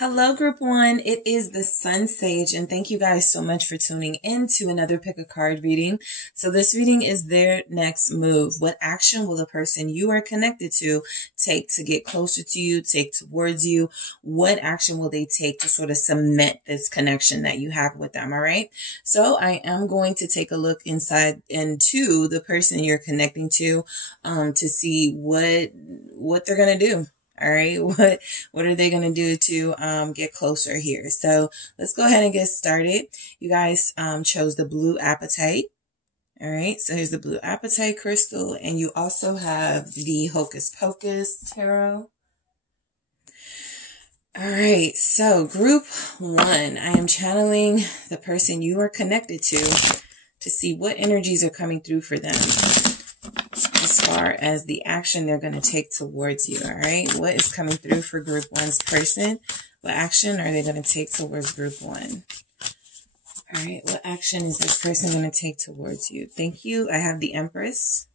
Hello, Group 1. It is the SunSage, and thank you guys so much for tuning in to another pick a card reading. So this reading is their next move. What action will the person you are connected to take to get closer to you, take towards you? What action will they take to sort of cement this connection that you have with them, all right? So I am going to take a look inside into the person you're connecting to see what they're going to do. All right, what are they going to do to get closer here? So let's go ahead and get started. You guys chose the blue apatite. All right, so here's the blue apatite crystal, and you also have the Hocus Pocus tarot. All right, so Group 1, I am channeling the person you are connected to see what energies are coming through for them as far as the action they're going to take towards you, all right? What is coming through for Group 1's person? What action are they going to take towards Group 1? All right, what action is this person going to take towards you? Thank you. I have the Empress.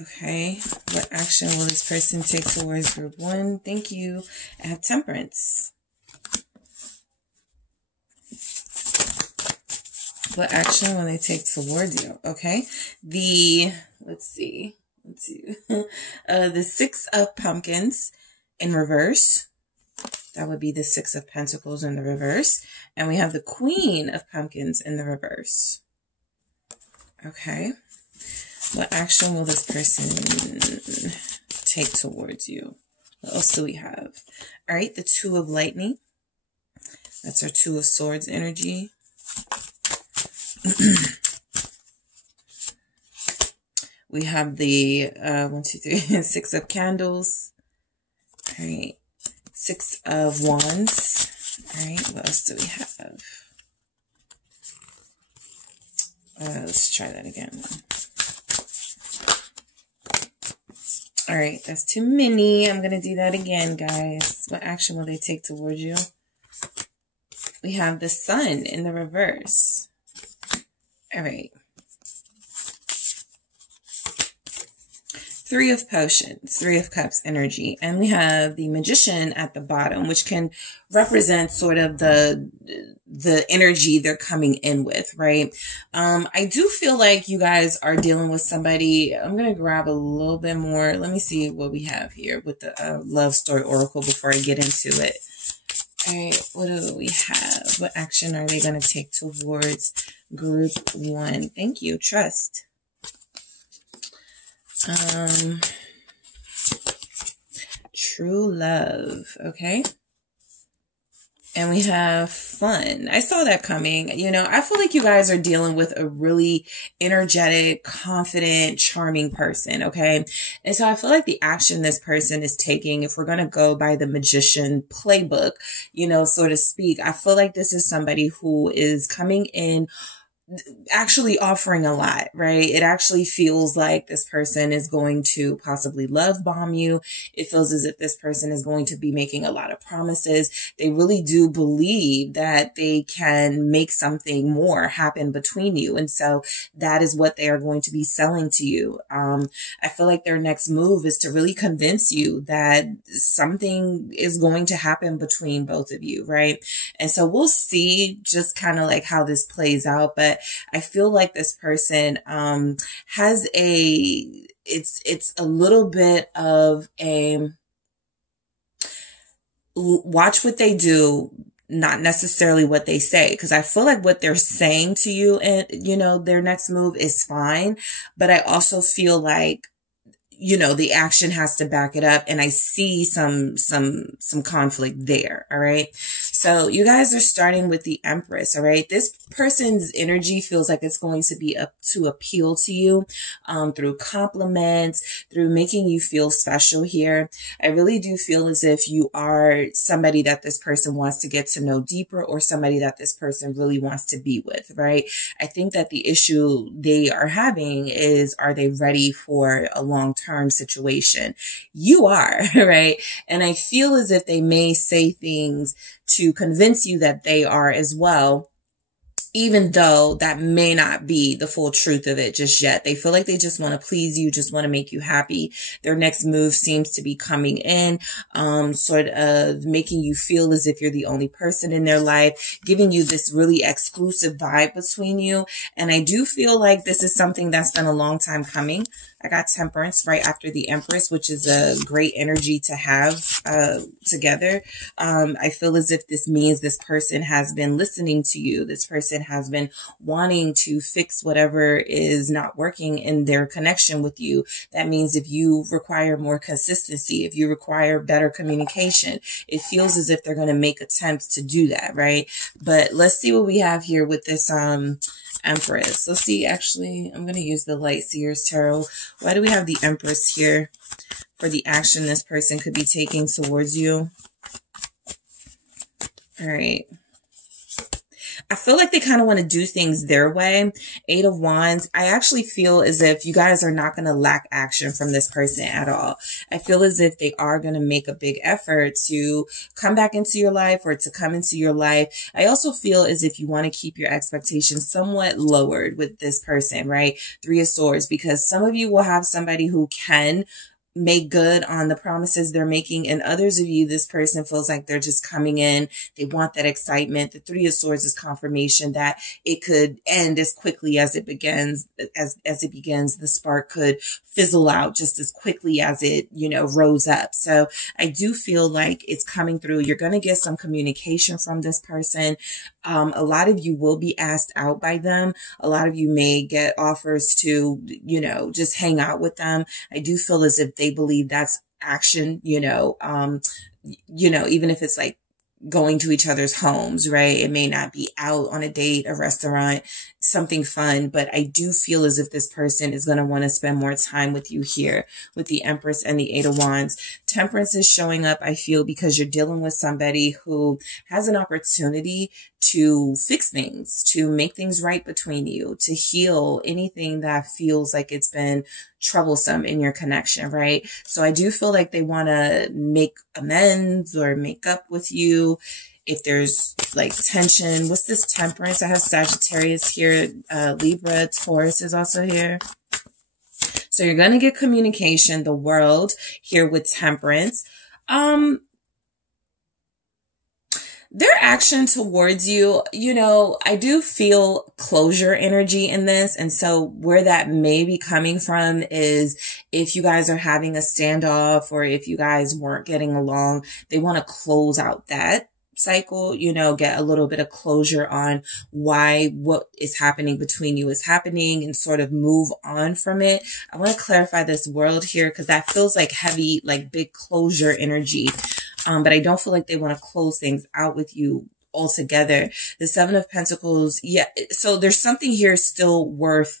Okay, what action will this person take towards Group 1? Thank you. I have Temperance. What action will they take towards you? Okay. Let's see. The Six of Pumpkins in reverse. That would be the Six of Pentacles in the reverse. And we have the Queen of Pumpkins in the reverse. Okay. What action will this person take towards you? What else do we have? All right. The Two of Lightning. That's our Two of Swords energy. We have the 6 of Candles. All right, 6 of Wands. All right, what else do we have? Let's try that again. All right, that's too many. I'm gonna do that again, guys. What action will they take towards you? We have the Sun in the reverse. All right. 3 of Potions, 3 of Cups energy. And we have the Magician at the bottom, which can represent sort of the energy they're coming in with, right? I do feel like you guys are dealing with somebody. I'm going to grab a little bit more. Let me see what we have here with the Love Story Oracle before I get into it. All right, what do we have? What action are they going to take towards Group 1? Thank you. Trust. True love. Okay. And we have fun. I saw that coming. You know, I feel like you guys are dealing with a really energetic, confident, charming person. Okay. And so I feel like the action this person is taking, if we're going to go by the Magician playbook, you know, so to speak, I feel like this is somebody who is coming in actually offering a lot, right? It actually feels like this person is going to possibly love bomb you. It feels as if this person is going to be making a lot of promises. They really do believe that they can make something more happen between you. And so that is what they are going to be selling to you. I feel like their next move is to really convince you that something is going to happen between both of you, right? And so we'll see just kind of like how this plays out. But I feel like this person has it's a little bit of a watch what they do, not necessarily what they say, because I feel like what they're saying to you and, you know, their next move is fine. But I also feel like, you know, the action has to back it up. And I see some conflict there. All right. So you guys are starting with the Empress. All right. This person's energy feels like it's going to be up to appeal to you, through compliments, through making you feel special here. I really do feel as if you are somebody that this person wants to get to know deeper, or somebody that this person really wants to be with. Right. I think that the issue they are having is, are they ready for a long-term situation? You are, right? And I feel as if they may say things to convince you that they are as well. even though that may not be the full truth of it just yet. They feel like they just want to please you, just want to make you happy. Their next move seems to be coming in, sort of making you feel as if you're the only person in their life, giving you this really exclusive vibe between you. And I do feel like this is something that's been a long time coming. I got Temperance right after the Empress, which is a great energy to have together. I feel as if this means this person has been listening to you. This person has been wanting to fix whatever is not working in their connection with you. That means if you require more consistency, if you require better communication, it feels as if they're going to make attempts to do that, right? But let's see what we have here with this Empress. Let's see, actually, I'm going to use the Light Seers Tarot. Why do we have the Empress here for the action this person could be taking towards you? All right. I feel like they kind of want to do things their way. Eight of Wands. I actually feel as if you guys are not going to lack action from this person at all. I feel as if they are going to make a big effort to come back into your life or to come into your life. I also feel as if you want to keep your expectations somewhat lowered with this person, right? Three of Swords, because some of you will have somebody who can make good on the promises they're making, and others of you, this person feels like they're just coming in. They want that excitement. The Three of Swords is confirmation that it could end as quickly as it begins. As it begins, the spark could fizzle out just as quickly as it, rose up. So I do feel like it's coming through. You're going to get some communication from this person. A lot of you will be asked out by them. A lot of you may get offers to, just hang out with them. I do feel as if they believe that's action, even if it's like going to each other's homes, right? It may not be out on a date, a restaurant, something fun, but I do feel as if this person is going to want to spend more time with you here with the Empress and the Eight of Wands. Temperance is showing up, I feel, because you're dealing with somebody who has an opportunity to fix things, to make things right between you, to heal anything that feels like it's been troublesome in your connection, right? So I do feel like they want to make amends or make up with you. If there's like tension, what's this Temperance? I have Sagittarius here, Libra, Taurus is also here. So you're going to get communication, the World here with Temperance. Their action towards you, I do feel closure energy in this. And so where that may be coming from is if you guys are having a standoff or if you guys weren't getting along, they want to close out that cycle, get a little bit of closure on why what is happening between you is happening and sort of move on from it. I want to clarify this World here because that feels like heavy, like big closure energy. But I don't feel like they want to close things out with you altogether. The Seven of Pentacles. Yeah. So there's something here still worth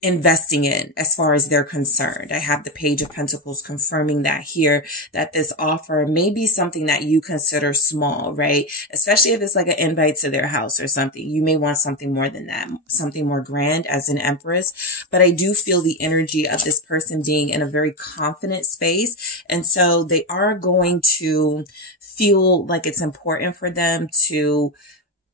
investing in as far as they're concerned. I have the Page of Pentacles confirming that here, that this offer may be something that you consider small, right? Especially if it's like an invite to their house or something. You may want something more than that, something more grand as an Empress. But I do feel the energy of this person being in a very confident space. And so they are going to feel like it's important for them to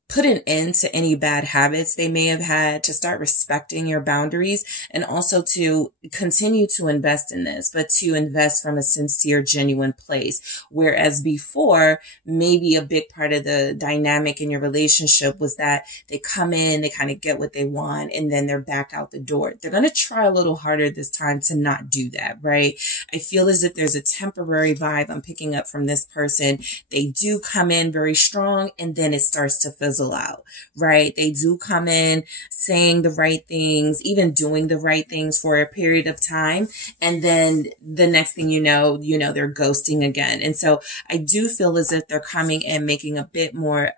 put an end to any bad habits they may have had, to start respecting your boundaries, and also to continue to invest in this, but to invest from a sincere, genuine place. Whereas before, maybe a big part of the dynamic in your relationship was that they come in, they kind of get what they want, and then they're back out the door. They're going to try a little harder this time to not do that, right? I feel as if there's a temporary vibe I'm picking up from this person. They do come in very strong, and then it starts to fizzle out, right? They do come in saying the right things, even doing the right things for a period of time. And then the next thing you know, they're ghosting again. And so I do feel as if they're coming and making a bit more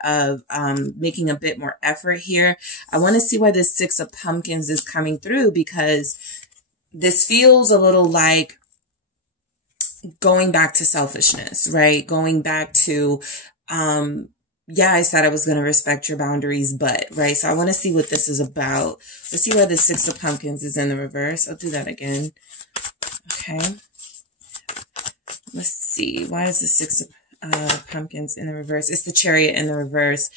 effort here. I want to see why this Six of Pumpkins is coming through, because this feels a little like going back to selfishness, right? Going back to, yeah, I said I was going to respect your boundaries, but, right? So I want to see what this is about. Let's see why the Six of Pumpkins is in the reverse. I'll do that again. Okay. Let's see. Why is the Six of Pumpkins in the reverse? It's the Chariot in the reverse.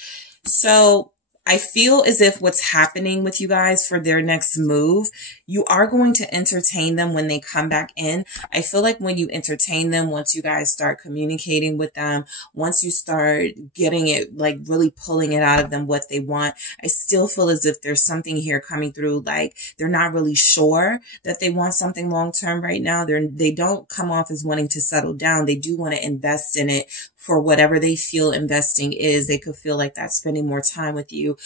So I feel as if what's happening with you guys for their next move, you are going to entertain them when they come back in. I feel like when you entertain them, once you guys start communicating with them, once you start getting it, like really pulling it out of them what they want, I still feel as if there's something here coming through, like they're not really sure that they want something long term right now. They don't come off as wanting to settle down. They do want to invest in it for whatever they feel investing is. They could feel like that's spending more time with you,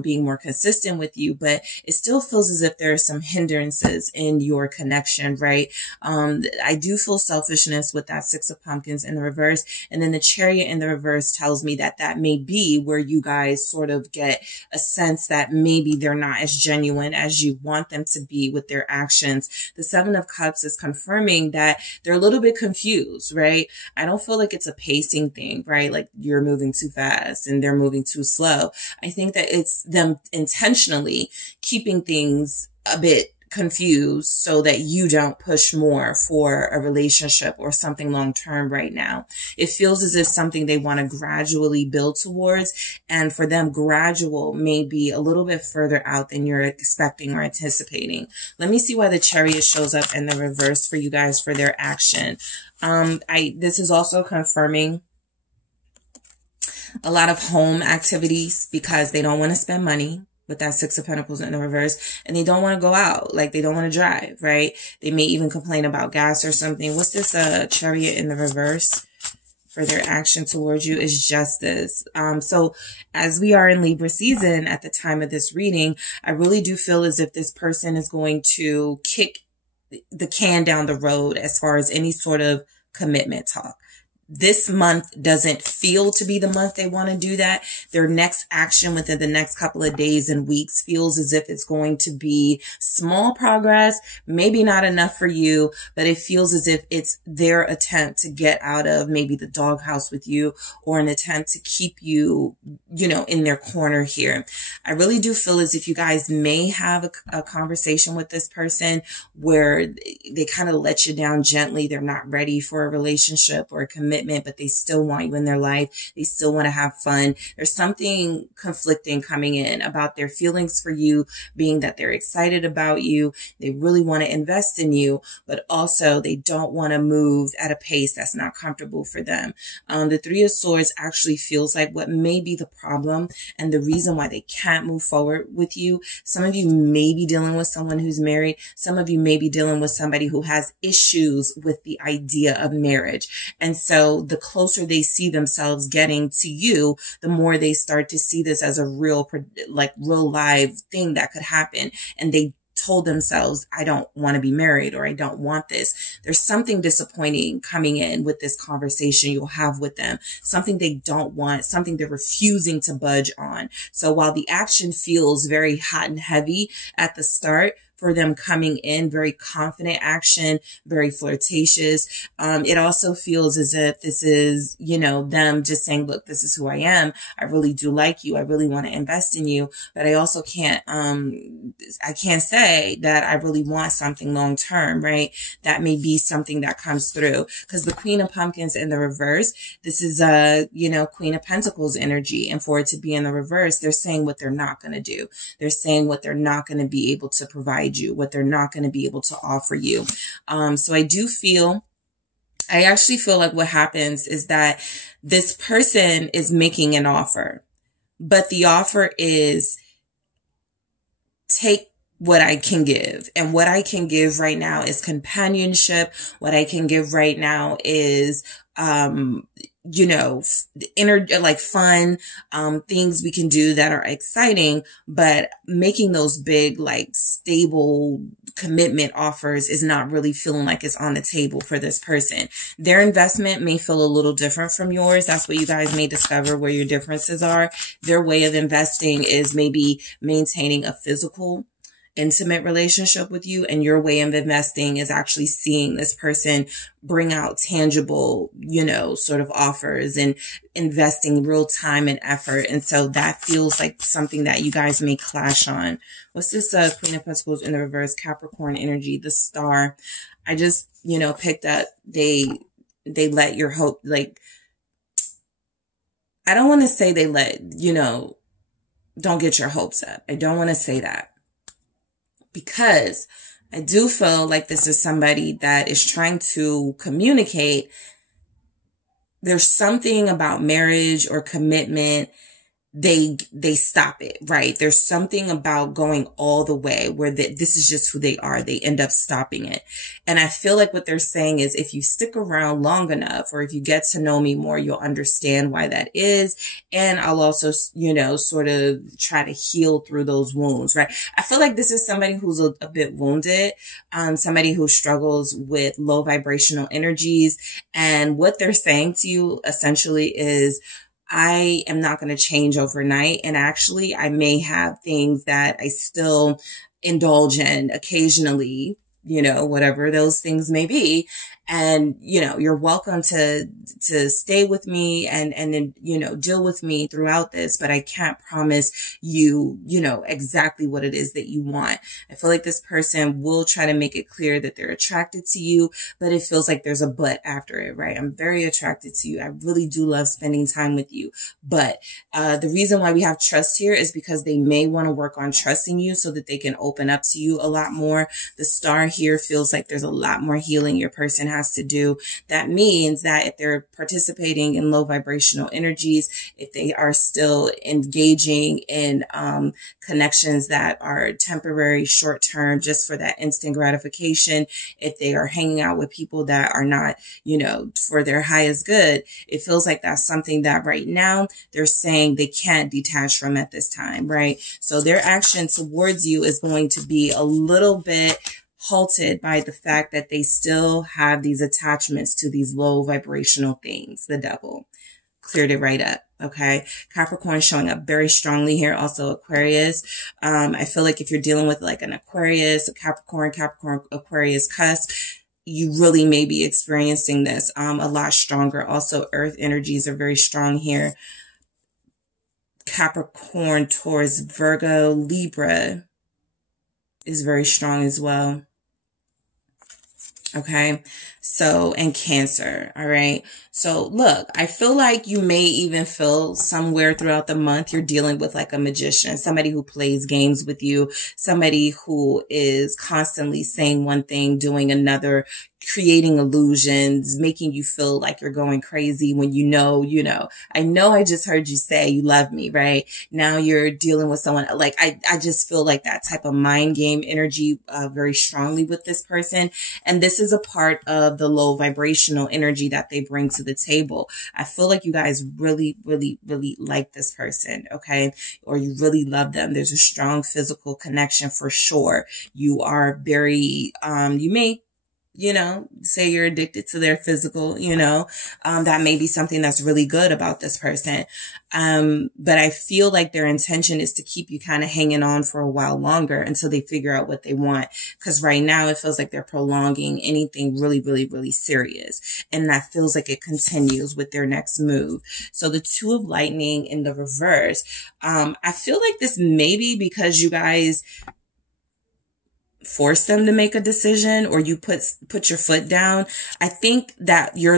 being more consistent with you, but it still feels as if there are some hindrances in your connection, right? I do feel selfishness with that Six of Pumpkins in the reverse. And then the Chariot in the reverse tells me that that may be where you guys sort of get a sense that maybe they're not as genuine as you want them to be with their actions. The Seven of Cups is confirming that they're a little bit confused, right? I don't feel like it's a pacing thing, right? Like you're moving too fast and they're moving too slow. I think that it's them intentionally keeping things a bit confused so that you don't push more for a relationship or something long term right now. It feels as if something they want to gradually build towards, and for them gradual may be a little bit further out than you're expecting or anticipating. Let me see why the Chariot shows up in the reverse for you guys for their action. This is also confirming a lot of home activities because they don't want to spend money with that Six of Pentacles in the reverse, and they don't want to go out. Like they don't want to drive, right? They may even complain about gas or something. What's this Chariot in the reverse for their action towards you is Justice. So as we are in Libra season at the time of this reading, I really do feel as if this person is going to kick the can down the road as far as any sort of commitment talk. This month doesn't feel to be the month they want to do that. Their next action within the next couple of days and weeks feels as if it's going to be small progress, maybe not enough for you, but it feels as if it's their attempt to get out of maybe the doghouse with you, or an attempt to keep you, in their corner here. I really do feel as if you guys may have a conversation with this person where they kind of let you down gently. They're not ready for a relationship or a commitment, but they still want you in their life. They still want to have fun. There's something conflicting coming in about their feelings for you, being that they're excited about you. They really want to invest in you, but also they don't want to move at a pace that's not comfortable for them. The Three of Swords actually feels like what may be the problem and the reason why they can't move forward with you. Some of you may be dealing with someone who's married. Some of you may be dealing with somebody who has issues with the idea of marriage. And so the closer they see themselves getting to you, the more they start to see this as a real live thing that could happen. And they told themselves, I don't want to be married, or I don't want this. There's something disappointing coming in with this conversation you'll have with them, something they don't want, something they're refusing to budge on. So while the action feels very hot and heavy at the start, for them coming in, very confident action, very flirtatious. It also feels as if this is, them just saying, look, this is who I am. I really do like you. I really want to invest in you, but I also can't say that I really want something long term, right? That may be something that comes through, because the Queen of Pumpkins in the reverse, this is Queen of Pentacles energy. And for it to be in the reverse, they're saying what they're not going to do. They're saying what they're not going to be able to provide you, what they're not going to be able to offer you. So I actually feel like what happens is that this person is making an offer, but the offer is take what I can give. And what I can give right now is companionship. What I can give right now is, fun, things we can do that are exciting, but making those big, stable commitment offers is not really feeling like it's on the table for this person. Their investment may feel a little different from yours. That's what you guys may discover where your differences are. Their way of investing is maybe maintaining a physical, intimate relationship with you, and your way of investing is actually seeing this person bring out tangible, sort of offers and investing real time and effort. And so that feels like something that you guys may clash on. What's this Queen of Pentacles in the reverse, Capricorn energy, the Star? I just, picked up, they let your hope, I don't want to say they let, don't get your hopes up. I don't want to say that, because I do feel like this is somebody that is trying to communicate. There's something about marriage or commitment, they stop it, right? There's something about going all the way where this is just who they are. They end up stopping it. And I feel like what they're saying is, if you stick around long enough, or if you get to know me more, you'll understand why that is. And I'll also, you know, sort of try to heal through those wounds, right? I feel like this is somebody who's a bit wounded, somebody who struggles with low vibrational energies. And what they're saying to you essentially is, I am not going to change overnight. And actually, I may have things that I still indulge in occasionally, you know, whatever those things may be. And, you know, you're welcome to stay with me and then, you know, deal with me throughout this, but I can't promise you, you know, exactly what it is that you want. I feel like this person will try to make it clear that they're attracted to you, but it feels like there's a but after it, right? I'm very attracted to you. I really do love spending time with you. But, the reason why we have trust here is because they may want to work on trusting you so that they can open up to you a lot more. The star here feels like there's a lot more healing your person has to do. That means that if they're participating in low vibrational energies, if they are still engaging in connections that are temporary, short term, just for that instant gratification, if they are hanging out with people that are not, you know, for their highest good, it feels like that's something that right now they're saying they can't detach from at this time, right? So their action towards you is going to be a little bit halted by the fact that they still have these attachments to these low vibrational things. The devil cleared it right up. Okay. Capricorn showing up very strongly here. Also Aquarius. I feel like if you're dealing with like an Aquarius, a Capricorn, Aquarius cusp, you really may be experiencing this, a lot stronger. Also earth energies are very strong here. Capricorn, Taurus, Virgo, Libra is very strong as well. Okay. So, and Cancer. All right. So look, I feel like you may even feel somewhere throughout the month you're dealing with like a magician, somebody who plays games with you, somebody who is constantly saying one thing, doing another, creating illusions, making you feel like you're going crazy when you know, I know I just heard you say you love me, right? Now you're dealing with someone like, I just feel like that type of mind game energy, very strongly with this person. And this is a part of the low vibrational energy that they bring to the table. I feel like you guys really, really, really like this person. Okay. Or you really love them. There's a strong physical connection for sure. You are very, you may, say you're addicted to their physical, that may be something that's really good about this person. But I feel like their intention is to keep you kind of hanging on for a while longer until they figure out what they want. Cause right now it feels like they're prolonging anything really, really, really serious. And that feels like it continues with their next move. So the Two of Lightning in the reverse, I feel like this may be because you guys force them to make a decision or you put your foot down. I think that you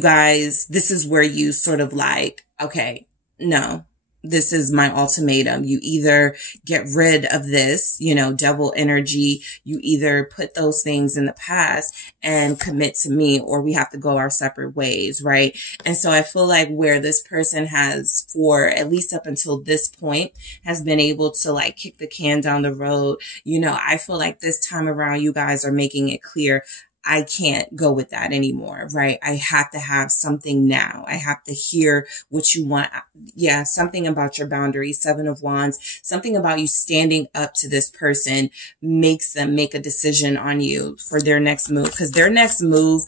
guys, this is where you sort of like, okay, no, this is my ultimatum. You either get rid of this, devil energy. You either put those things in the past and commit to me, or we have to go our separate ways, right? And so I feel like where this person has, for at least up until this point, has been able to like kick the can down the road. I feel like this time around, you guys are making it clear, I can't go with that anymore, right? I have to have something now. I have to hear what you want. Yeah, something about your boundaries, Seven of Wands, something about you standing up to this person makes them make a decision on you for their next move. Because their next move,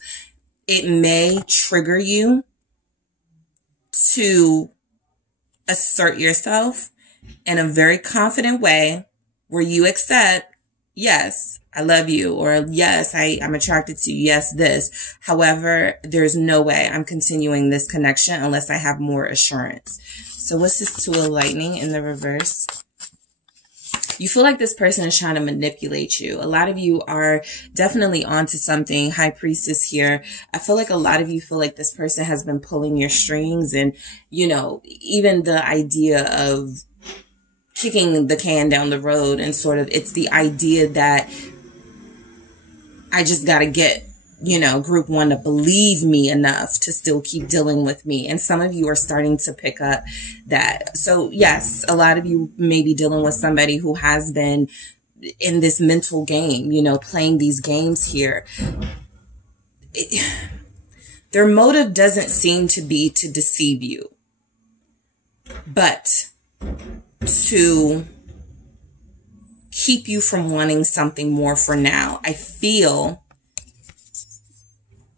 it may trigger you to assert yourself in a very confident way where you accept, yes, I love you, or yes, I'm attracted to you. Yes, this. However, there's no way I'm continuing this connection unless I have more assurance. So what's this Two of Lightning in the reverse? You feel like this person is trying to manipulate you. A lot of you are definitely onto something. High Priestess here. I feel like a lot of you feel like this person has been pulling your strings, and, you know, even the idea of kicking the can down the road, and sort of, it's the idea that I just got to get, you know, group one to believe me enough to still keep dealing with me. And some of you are starting to pick up that. So yes, a lot of you may be dealing with somebody who has been in this mental game, you know, playing these games here. Their motive doesn't seem to be to deceive you, but to keep you from wanting something more for now. I feel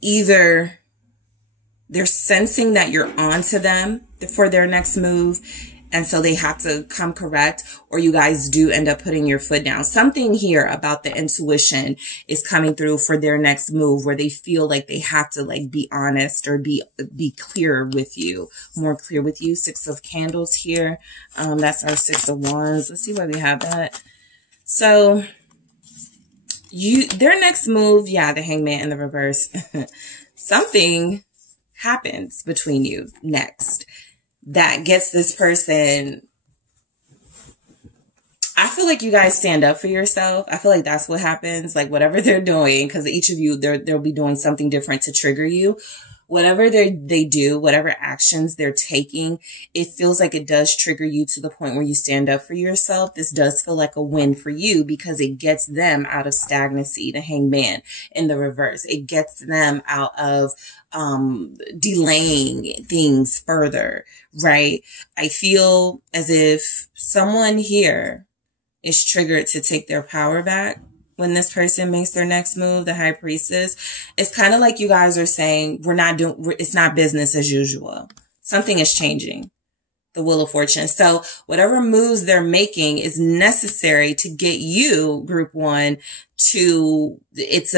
either they're sensing that you're onto them for their next move, and so they have to come correct, or you guys do end up putting your foot down. Something here about the intuition is coming through for their next move, where they feel like they have to like be honest or be clear with you, more clear with you. Six of Candles here. That's our Six of Wands. Let's see why we have that. So their next move, yeah, the Hangman in the reverse. Something happens between you next that gets this person. I feel like you guys stand up for yourself. I feel like that's what happens. Like whatever they're doing, because each of you, they'll be doing something different to trigger you. Whatever they do, whatever actions they're taking, it feels like it does trigger you to the point where you stand up for yourself. This does feel like a win for you because it gets them out of stagnancy, the Hangman in the reverse. It gets them out of delaying things further, right? I feel as if someone here is triggered to take their power back when this person makes their next move, the High Priestess. It's kind of like you guys are saying, it's not business as usual. Something is changing. The Wheel of Fortune. So whatever moves they're making is necessary to get you, group one, to, it's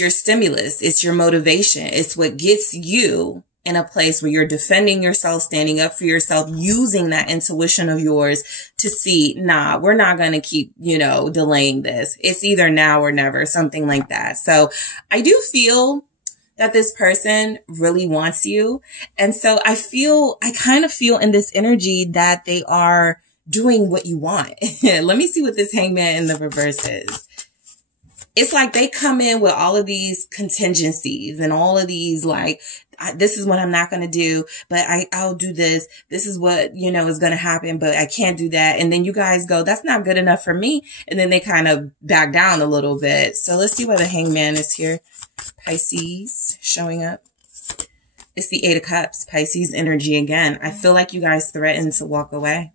your stimulus. It's your motivation. It's what gets you in a place where you're defending yourself, standing up for yourself, using that intuition of yours to see, nah, we're not going to keep, delaying this. It's either now or never, something like that. So I do feel that this person really wants you. And so I kind of feel in this energy that they are doing what you want. Let me see what this Hangman in the reverse is. It's like they come in with all of these contingencies and all of these this is what I'm not going to do, but I'll do this. This is what, is going to happen, but I can't do that. And then you guys go, that's not good enough for me. And then they kind of back down a little bit. So let's see where the Hangman is here. Pisces showing up. It's the Eight of Cups, Pisces energy again. I feel like you guys threatened to walk away.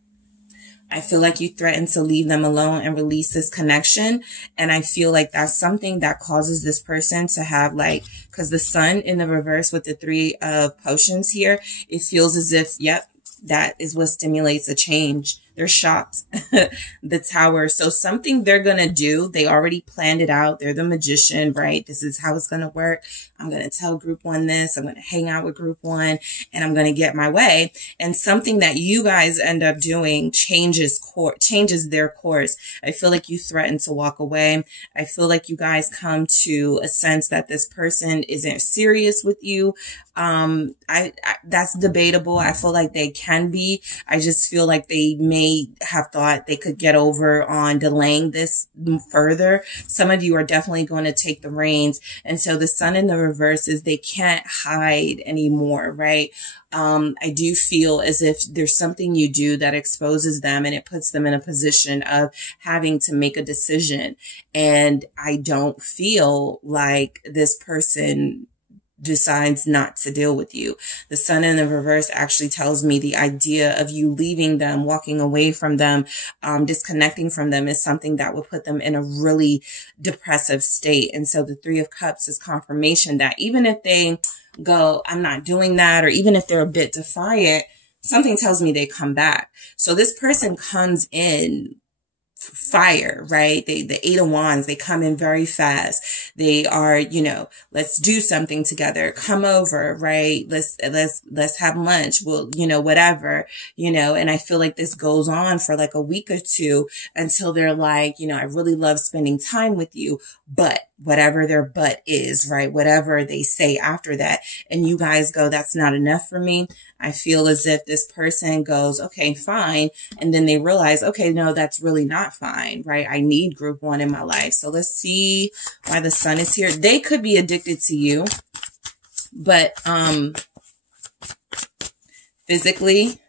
I feel like you threatened to leave them alone and release this connection. And I feel like that's something that causes this person to have because the Sun in the reverse with the Three of Potions here, it feels as if, yep, that is what stimulates a change. They're shocked. The Tower. So something they're going to do, they already planned it out. They're the magician, right? This is how it's going to work. I'm going to tell group one this. I'm going to hang out with group one and I'm going to get my way. And something that you guys end up doing changes their course. I feel like you threaten to walk away. I feel like you guys come to a sense that this person isn't serious with you. That's debatable. I feel like they can be. I just feel like they may have thought they could get over on delaying this further. Some of you are definitely going to take the reins. And so the Sun in the reverse is they can't hide anymore, right? I do feel as if there's something you do that exposes them and it puts them in a position of having to make a decision. And I don't feel like this person decides not to deal with you. The Sun in the reverse actually tells me the idea of you leaving them, walking away from them, disconnecting from them is something that would put them in a really depressive state. And so the Three of Cups is confirmation that even if they go, I'm not doing that, or even if they're a bit defiant, something tells me they come back. So this person comes in fire, right? The Eight of Wands, they come in very fast. They are, you know, let's do something together. Come over, right? Let's have lunch. Well, you know, whatever, you know, and I feel like this goes on for like a week or two until they're like, you know, I really love spending time with you, but whatever their but is, right? Whatever they say after that. And you guys go, that's not enough for me. I feel as if this person goes, okay, fine. And then they realize, okay, no, that's really not fine, right? I need group one in my life. So let's see why the sun is here. They could be addicted to you, but, physically,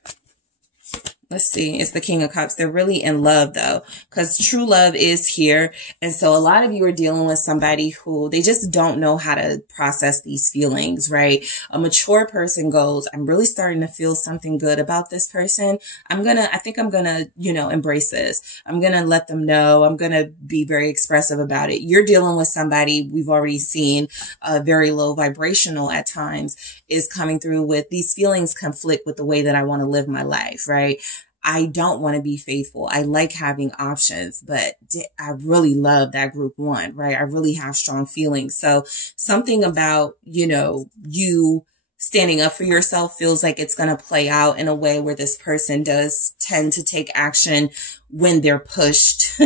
let's see. It's the King of Cups. They're really in love though, because true love is here. And so a lot of you are dealing with somebody who they just don't know how to process these feelings, right? A mature person goes, I'm really starting to feel something good about this person. I think I'm going to, you know, embrace this. I'm going to let them know. I'm going to be very expressive about it. You're dealing with somebody we've already seen, very low vibrational at times, is coming through with these feelings conflict with the way that I want to live my life, right? I don't want to be faithful. I like having options, but I really love that group one, right? I really have strong feelings. So something about, you know, you standing up for yourself feels like it's going to play out in a way where this person does tend to take action when they're pushed,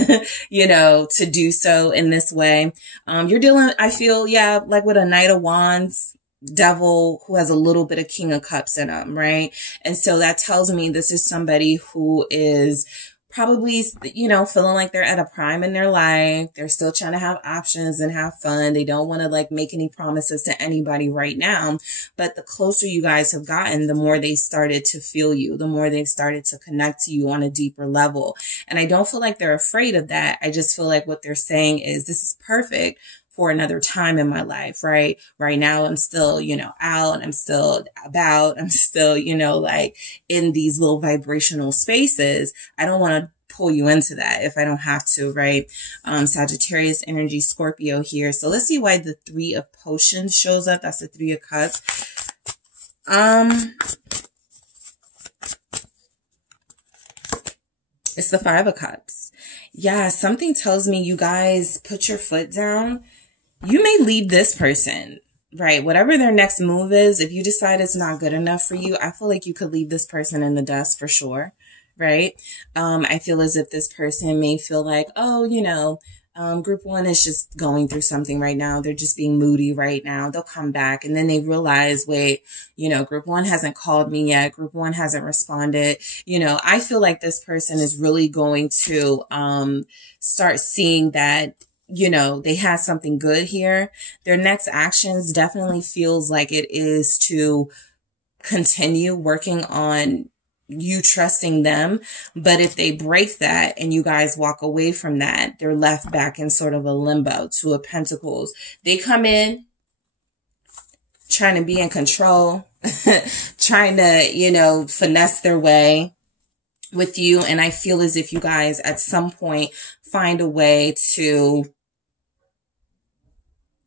you know, to do so in this way. You're dealing, I feel, yeah, like with a Knight of Wands, Devil who has a little bit of King of Cups in them, right? And so that tells me this is somebody who is probably, you know, feeling like they're at a prime in their life. They're still trying to have options and have fun. They don't want to like make any promises to anybody right now. But the closer you guys have gotten, the more they started to feel you, the more they've started to connect to you on a deeper level. And I don't feel like they're afraid of that. I just feel like what they're saying is this is perfect for another time in my life, right? Right now, I'm still, you know, out, I'm still about, I'm still, you know, like in these little vibrational spaces. I don't want to pull you into that if I don't have to, right? Sagittarius energy, Scorpio here. So let's see why the Three of Potions shows up. That's the Three of Cups. It's the Five of Cups. Yeah, something tells me you guys put your foot down. You may leave this person, right? Whatever their next move is, if you decide it's not good enough for you, I feel like you could leave this person in the dust for sure, right? I feel as if this person may feel like, oh, you know, group one is just going through something right now. They're just being moody right now. They'll come back and then they realize, wait, you know, group one hasn't called me yet. Group one hasn't responded. You know, I feel like this person is really going to, start seeing that, you know, they have something good here. Their next actions definitely feels like it is to continue working on you trusting them. But if they break that and you guys walk away from that, they're left back in sort of a limbo. Two of Pentacles. They come in trying to be in control, trying to, you know, finesse their way with you. And I feel as if you guys at some point find a way to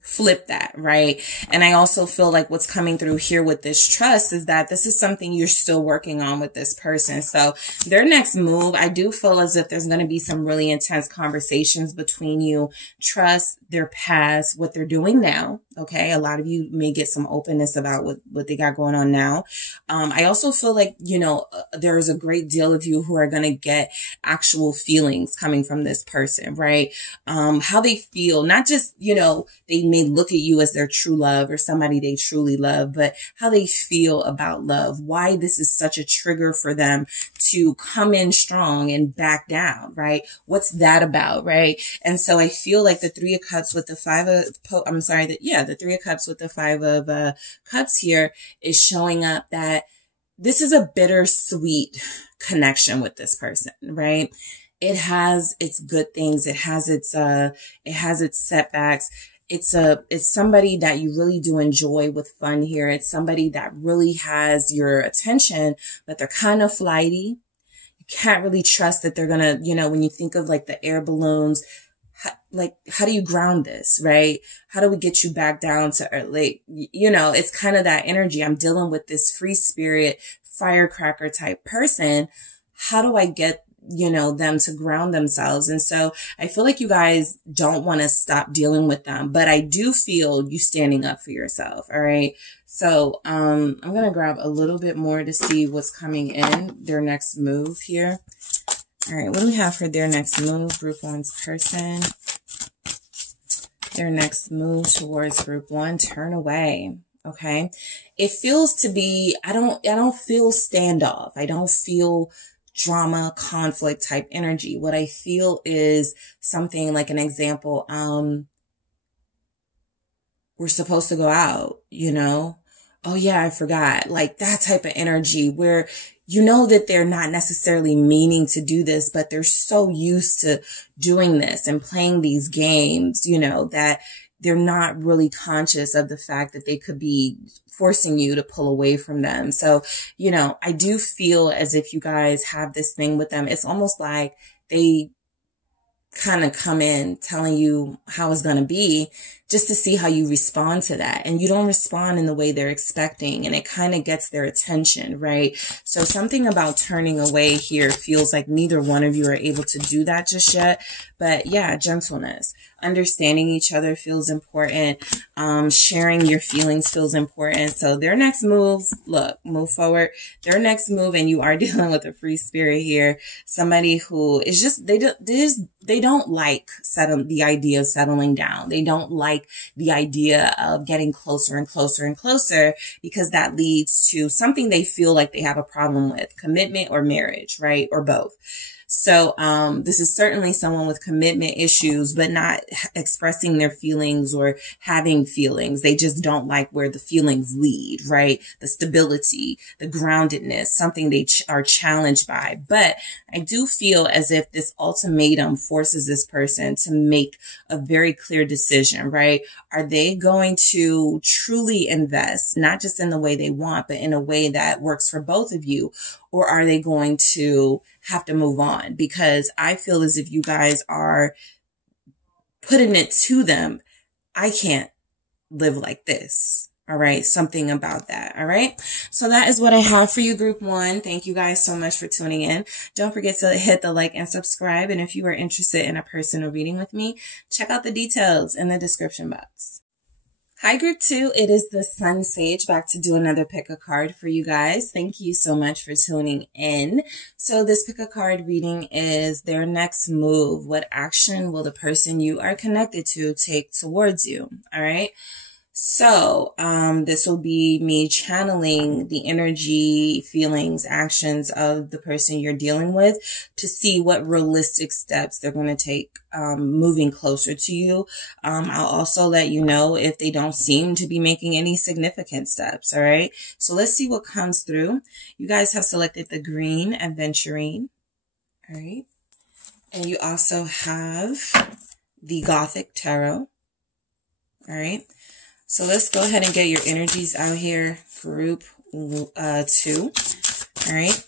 flip that, right? And I also feel like what's coming through here with this trust is that this is something you're still working on with this person. So their next move, I do feel as if there's going to be some really intense conversations between you. Trust their past, what they're doing now. Okay. A lot of you may get some openness about what they got going on now. I also feel like, you know, there is a great deal of you who are going to get actual feelings coming from this person, right? How they feel, not just, you know, they may look at you as their true love or somebody they truly love, but how they feel about love, why this is such a trigger for them to come in strong and back down, right? What's that about, right? And so I feel like the Three of Cups with the the Three of Cups with the Five of Cups here is showing up that this is a bittersweet connection with this person, right? It has its good things. It has its setbacks. It's somebody that you really do enjoy with fun here. It's somebody that really has your attention, but they're kind of flighty. You can't really trust that they're gonna, you know, when you think of like the air balloons, how do you ground this, right? How do we get you back down to earth? Like, you know, it's kind of that energy. I'm dealing with this free spirit, firecracker type person. How do I get, you know, them to ground themselves. And so I feel like you guys don't want to stop dealing with them, but I do feel you standing up for yourself. All right. So, I'm going to grab a little bit more to see what's coming in their next move here. All right. What do we have for their next move? Group 1's person. Their next move towards group 1, turn away. Okay. It feels to be, I don't feel standoff. I don't feel drama, conflict type energy. What I feel is something like an example. We're supposed to go out, you know? Oh yeah, I forgot. Like that type of energy where you know that they're not necessarily meaning to do this, but they're so used to doing this and playing these games, you know, that they're not really conscious of the fact that they could be forcing you to pull away from them. So, you know, I do feel as if you guys have this thing with them. It's almost like they kind of come in telling you how it's going to be just to see how you respond to that. And you don't respond in the way they're expecting. And it kind of gets their attention, right? So something about turning away here feels like neither one of you are able to do that just yet. But yeah, gentleness, understanding each other feels important. Sharing your feelings feels important. So their next move, look, move forward. Their next move, and you are dealing with a free spirit here. Somebody who is just, they don't like the idea of settling down. They don't like the idea of getting closer and closer and closer, because that leads to something they feel like they have a problem with, commitment or marriage, right? Or both. So, this is certainly someone with commitment issues, but not expressing their feelings or having feelings. They just don't like where the feelings lead, right? The stability, the groundedness, something they are challenged by. But I do feel as if this ultimatum forces this person to make a very clear decision, right? Are they going to truly invest, not just in the way they want, but in a way that works for both of you? Or are they going to have to move on? Because I feel as if you guys are putting it to them. I can't live like this. All right. Something about that. All right. So that is what I have for you, group 1. Thank you guys so much for tuning in. Don't forget to hit the like and subscribe. And if you are interested in a personal reading with me, check out the details in the description box. Hi, group 2. It is the SunSage back to do another pick a card for you guys. Thank you so much for tuning in. So this pick a card reading is their next move. What action will the person you are connected to take towards you? All right. So, this will be me channeling the energy, feelings, actions of the person you're dealing with to see what realistic steps they're going to take, moving closer to you. I'll also let you know if they don't seem to be making any significant steps. All right. So let's see what comes through. You guys have selected the green Adventurine. All right. And you also have the Gothic Tarot. All right. So let's go ahead and get your energies out here, group 2. All right.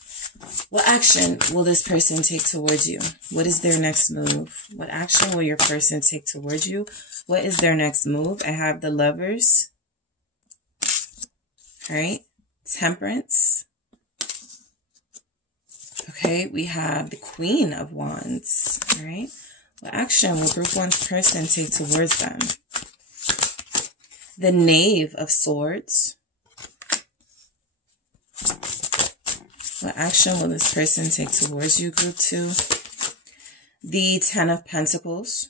What action will this person take towards you? What is their next move? What action will your person take towards you? What is their next move? I have the Lovers. All right. Temperance. Okay. We have the Queen of Wands. All right. What action will group 1's person take towards them? The Knave of Swords. What action will this person take towards you, group 2? The Ten of Pentacles.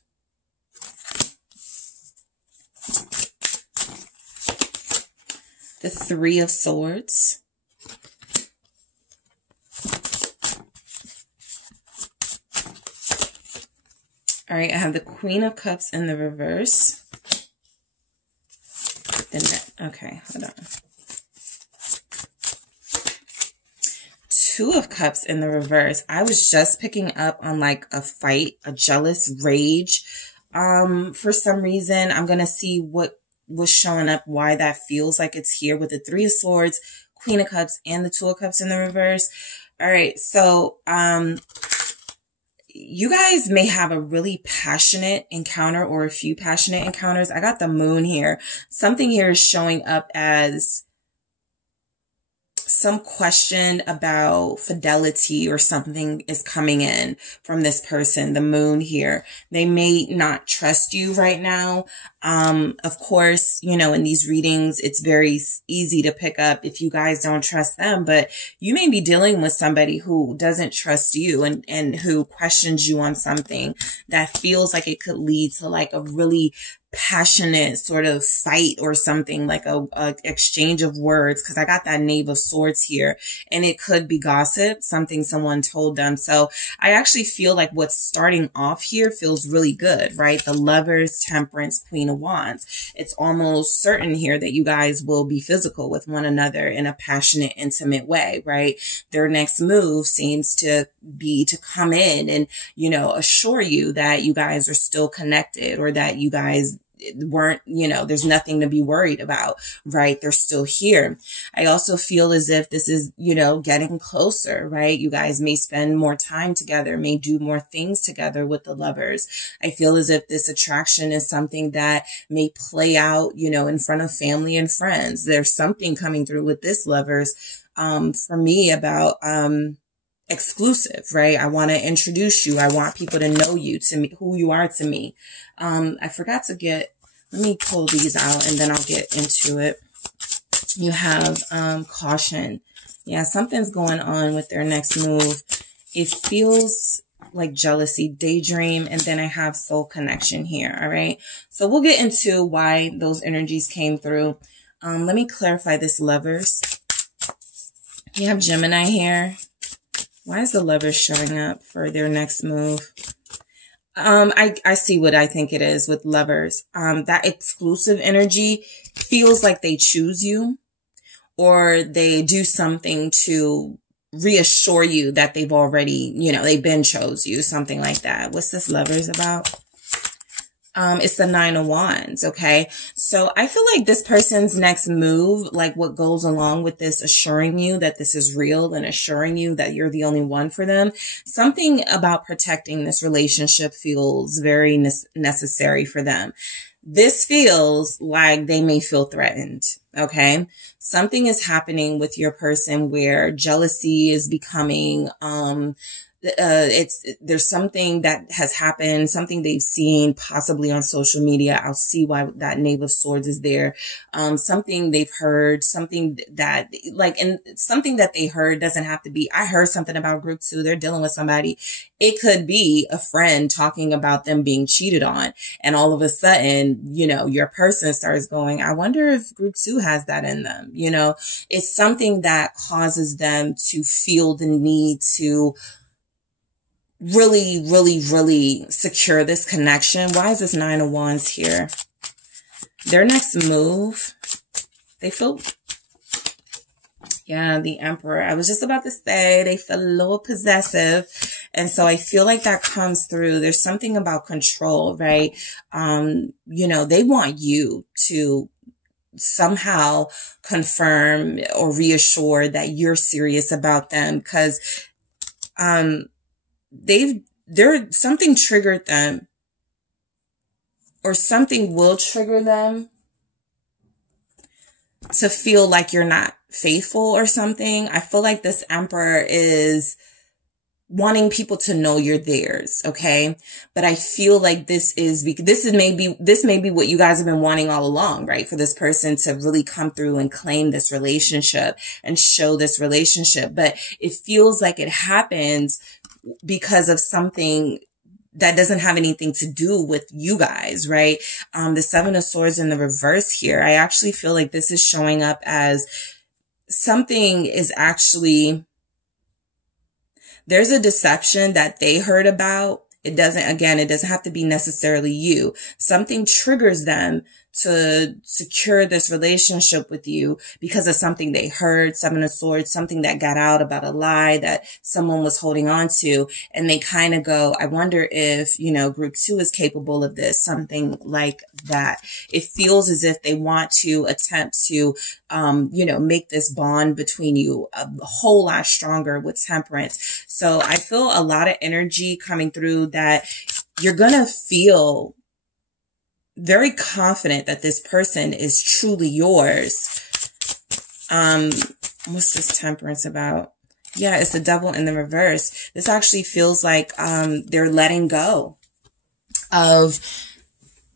The Three of Swords. All right, I have the Queen of Cups in the reverse. Okay, hold on. Two of Cups in the reverse. I was just picking up on like a fight, a jealous rage. For some reason, I'm going to see what was showing up, why that feels like it's here with the Three of Swords, Queen of Cups, and the Two of Cups in the reverse. All right, so, you guys may have a really passionate encounter or a few passionate encounters. I got the Moon here. Something here is showing up as some question about fidelity or something is coming in from this person, the moon here. They may not trust you right now. Of course, you know, in these readings, it's very easy to pick up if you guys don't trust them, but you may be dealing with somebody who doesn't trust you and who questions you on something that feels like it could lead to like a really passionate sort of fight or something, like a exchange of words, because I got that Knave of Swords here, and it could be gossip, something someone told them. So I actually feel like what's starting off here feels really good, right? The Lovers, Temperance, Queen of Wands. It's almost certain here that you guys will be physical with one another in a passionate, intimate way, right? Their next move seems to be to come in and, you know, assure you that you guys are still connected, or that you guys weren't, you know, there's nothing to be worried about, right? They're still here. I also feel as if this is, you know, getting closer, right? You guys may spend more time together, may do more things together with the Lovers. I feel as if this attraction is something that may play out, you know, in front of family and friends. There's something coming through with this Lovers, for me about, exclusive, right? I want to introduce you. I want people to know you, to me, who you are to me. I forgot to let me pull these out and then I'll get into it. You have, caution. Yeah, something's going on with their next move. It feels like jealousy, daydream, and then I have soul connection here. All right. So we'll get into why those energies came through. Let me clarify this, Lovers. You have Gemini here. Why is the Lovers showing up for their next move? I see what I think it is with Lovers. That exclusive energy feels like they choose you, or they do something to reassure you that they've already, you know, they've been chose you, something like that. What's this Lovers about? It's the Nine of Wands. Okay. So I feel like this person's next move, like what goes along with this, assuring you that this is real and assuring you that you're the only one for them. Something about protecting this relationship feels very necessary for them. This feels like they may feel threatened. Okay. Something is happening with your person where jealousy is becoming, there's something that has happened, something they've seen possibly on social media. I'll see why that Knave of Swords is there. Something they've heard, something that like, and something that they heard doesn't have to be, I heard something about group 2. They're dealing with somebody. It could be a friend talking about them being cheated on. And all of a sudden, you know, your person starts going, I wonder if group 2 has that in them. You know, it's something that causes them to feel the need to really secure this connection. Why is this Nine of Wands here? Their next move, they feel, yeah, the Emperor. I was just about to say they feel a little possessive. And so I feel like that comes through. There's something about control, right? You know, they want you to somehow confirm or reassure that you're serious about them, because, something triggered them, or something will trigger them to feel like you're not faithful or something. I feel like this Emperor is wanting people to know you're theirs. Okay. But I feel like this may be what you guys have been wanting all along, right? For this person to really come through and claim this relationship and show this relationship. But it feels like it happens because of something that doesn't have anything to do with you guys, right? The Seven of Swords in the reverse here. I actually feel like this is showing up as something is actually, there's a deception that they heard about. It doesn't have to be necessarily you. Something triggers them to secure this relationship with you because of something they heard, Seven of Swords, something that got out about a lie that someone was holding on to. And they kind of go, I wonder if, you know, group 2 is capable of this, something like that. It feels as if they want to attempt to, you know, make this bond between you a whole lot stronger with Temperance. So I feel a lot of energy coming through that you're going to feel very confident that this person is truly yours. What's this Temperance about? Yeah, it's the Devil in the reverse. This actually feels like they're letting go of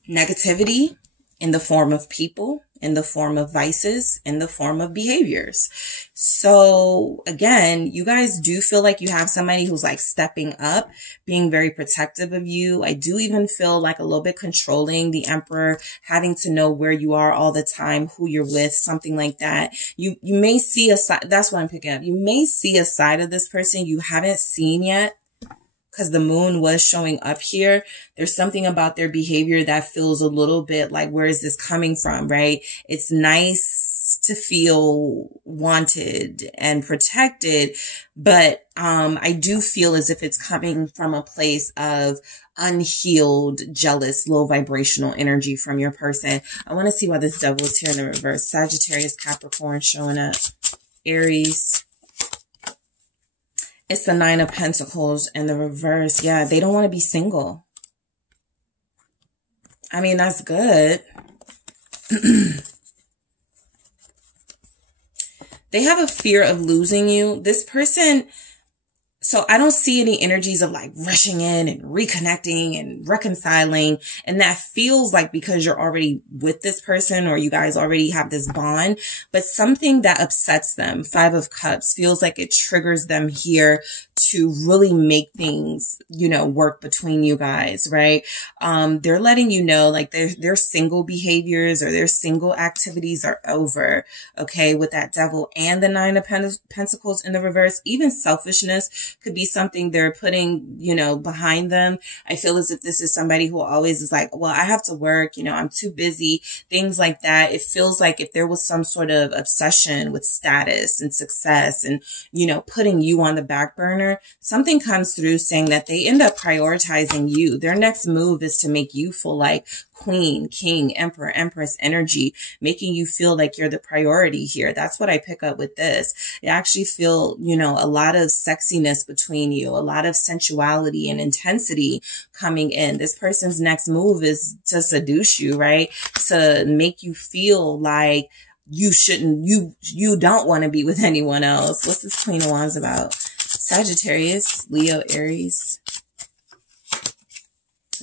negativity in the form of people, in the form of vices, in the form of behaviors. So again, you guys do feel like you have somebody who's like stepping up, being very protective of you. I do even feel like a little bit controlling, the Emperor, having to know where you are all the time, who you're with, something like that. You may see a side, that's what I'm picking up. You may see a side of this person you haven't seen yet, because the moon was showing up here. There's something about their behavior that feels a little bit like, where is this coming from, right? It's nice to feel wanted and protected, but I do feel as if it's coming from a place of unhealed, jealous, low vibrational energy from your person. I want to see why this Devil is here in the reverse. Sagittarius, Capricorn showing up. Aries. It's the Nine of Pentacles in the reverse. Yeah, they don't want to be single. I mean, that's good. They have a fear of losing you. This person, so I don't see any energies of like rushing in and reconnecting and reconciling. And that feels like because you're already with this person or you guys already have this bond, but something that upsets them, Five of Cups, feels like it triggers them here to really make things, you know, work between you guys, right? They're letting you know like their single behaviors or their single activities are over, okay, with that Devil and the Nine of Pentacles in the reverse. Even selfishness could be something they're putting, you know, behind them. I feel as if this is somebody who always is like, well, I have to work, you know, I'm too busy, things like that. It feels like if there was some sort of obsession with status and success and, you know, putting you on the back burner, something comes through saying that they end up prioritizing you. Their next move is to make you feel like Queen, King, Emperor, Empress energy, making you feel like you're the priority here. That's what I pick up with this. I actually feel, you know, a lot of sexiness between you, a lot of sensuality and intensity coming in. This person's next move is to seduce you, right? To make you feel like you shouldn't, you don't want to be with anyone else. What's this Queen of Wands about? Sagittarius, Leo, Aries.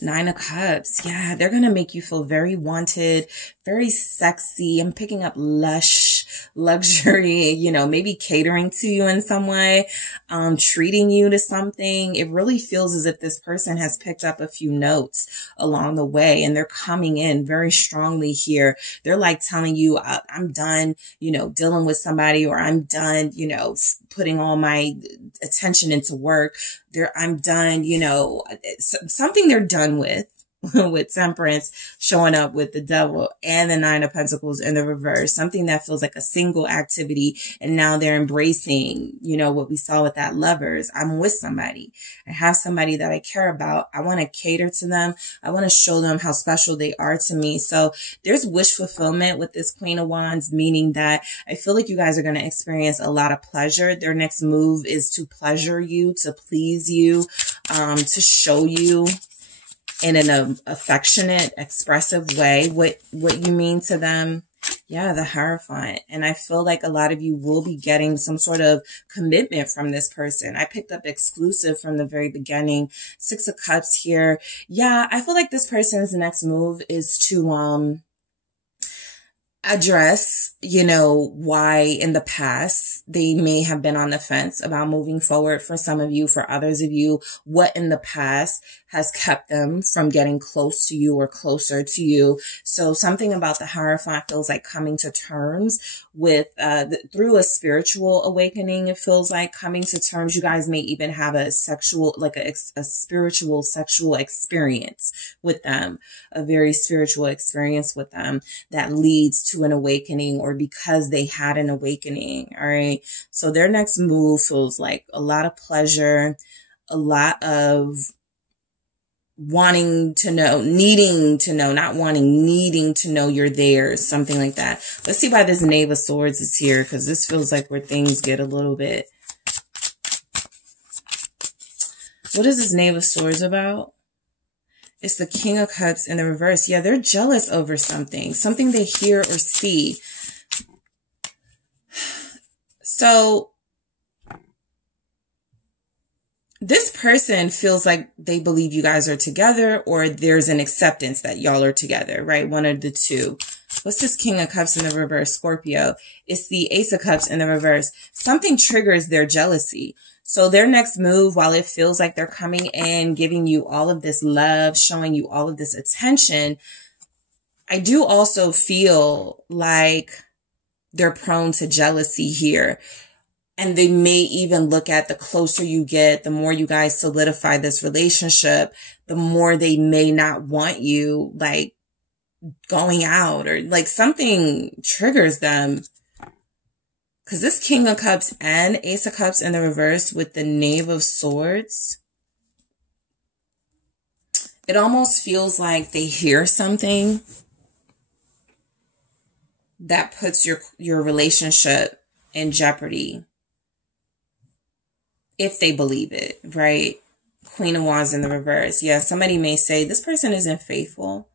Nine of Cups. Yeah, they're going to make you feel very wanted, very sexy. I'm picking up lush, luxury, you know, maybe catering to you in some way, treating you to something. It really feels as if this person has picked up a few notes along the way and they're coming in very strongly here. They're like telling you, I'm done, you know, dealing with somebody, or I'm done, you know, putting all my attention into work. I'm done, you know, something they're done with Temperance showing up with the Devil and the Nine of Pentacles in the reverse, something that feels like a single activity. And now they're embracing, you know, what we saw with that Lovers. I'm with somebody. I have somebody that I care about. I want to cater to them. I want to show them how special they are to me. So there's wish fulfillment with this Queen of Wands, meaning that I feel like you guys are going to experience a lot of pleasure. Their next move is to pleasure you, to please you, to show you in an affectionate, expressive way what you mean to them. Yeah, the Hierophant. And I feel like a lot of you will be getting some sort of commitment from this person. I picked up exclusive from the very beginning. Six of Cups here. Yeah, I feel like this person's next move is to address, you know, why in the past they may have been on the fence about moving forward. For some of you, for others of you, what in the past has kept them from getting close to you or closer to you. So something about the Hierophant feels like coming to terms with, through a spiritual awakening. It feels like coming to terms. You guys may even have a sexual, like a spiritual sexual experience with them, a very spiritual experience with them that leads to an awakening, or because they had an awakening. All right. So their next move feels like a lot of pleasure, a lot of wanting to know, needing to know, not wanting, needing to know you're there, something like that. Let's see why this Knave of Swords is here, because this feels like where things get a little bit. What is this Knave of Swords about? It's the King of Cups in the reverse. Yeah, they're jealous over something they hear or see. So this person feels like they believe you guys are together, or there's an acceptance that y'all are together, right? One of the two. What's this King of Cups in the reverse, Scorpio? It's the Ace of Cups in the reverse. Something triggers their jealousy. So their next move, while it feels like they're coming in, giving you all of this love, showing you all of this attention, I do also feel like they're prone to jealousy here. And they may even look at, the closer you get, the more you guys solidify this relationship, the more they may not want you, like, going out, or like something triggers them. Because this King of Cups and Ace of Cups in the reverse with the Knave of Swords, it almost feels like they hear something that puts your relationship in jeopardy. If they believe it, right? Queen of Wands in the reverse. Yeah, somebody may say, this person isn't faithful.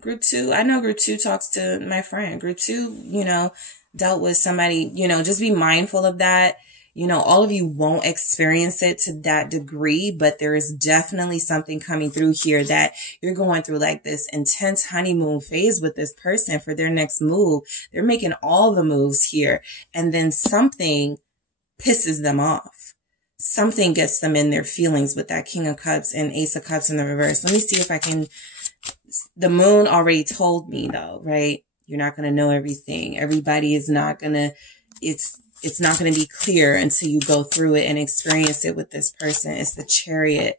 Group 2, I know Group 2 talks to my friend. Group 2, you know, dealt with somebody, you know, just be mindful of that. You know, all of you won't experience it to that degree, but there is definitely something coming through here that you're going through like this intense honeymoon phase with this person for their next move. They're making all the moves here, and then something pisses them off. Something gets them in their feelings with that King of Cups and Ace of Cups in the reverse. Let me see if I can. The moon already told me though, right? You're not going to know everything. Everybody is not going to, it's not going to be clear until you go through it and experience it with this person. It's the Chariot.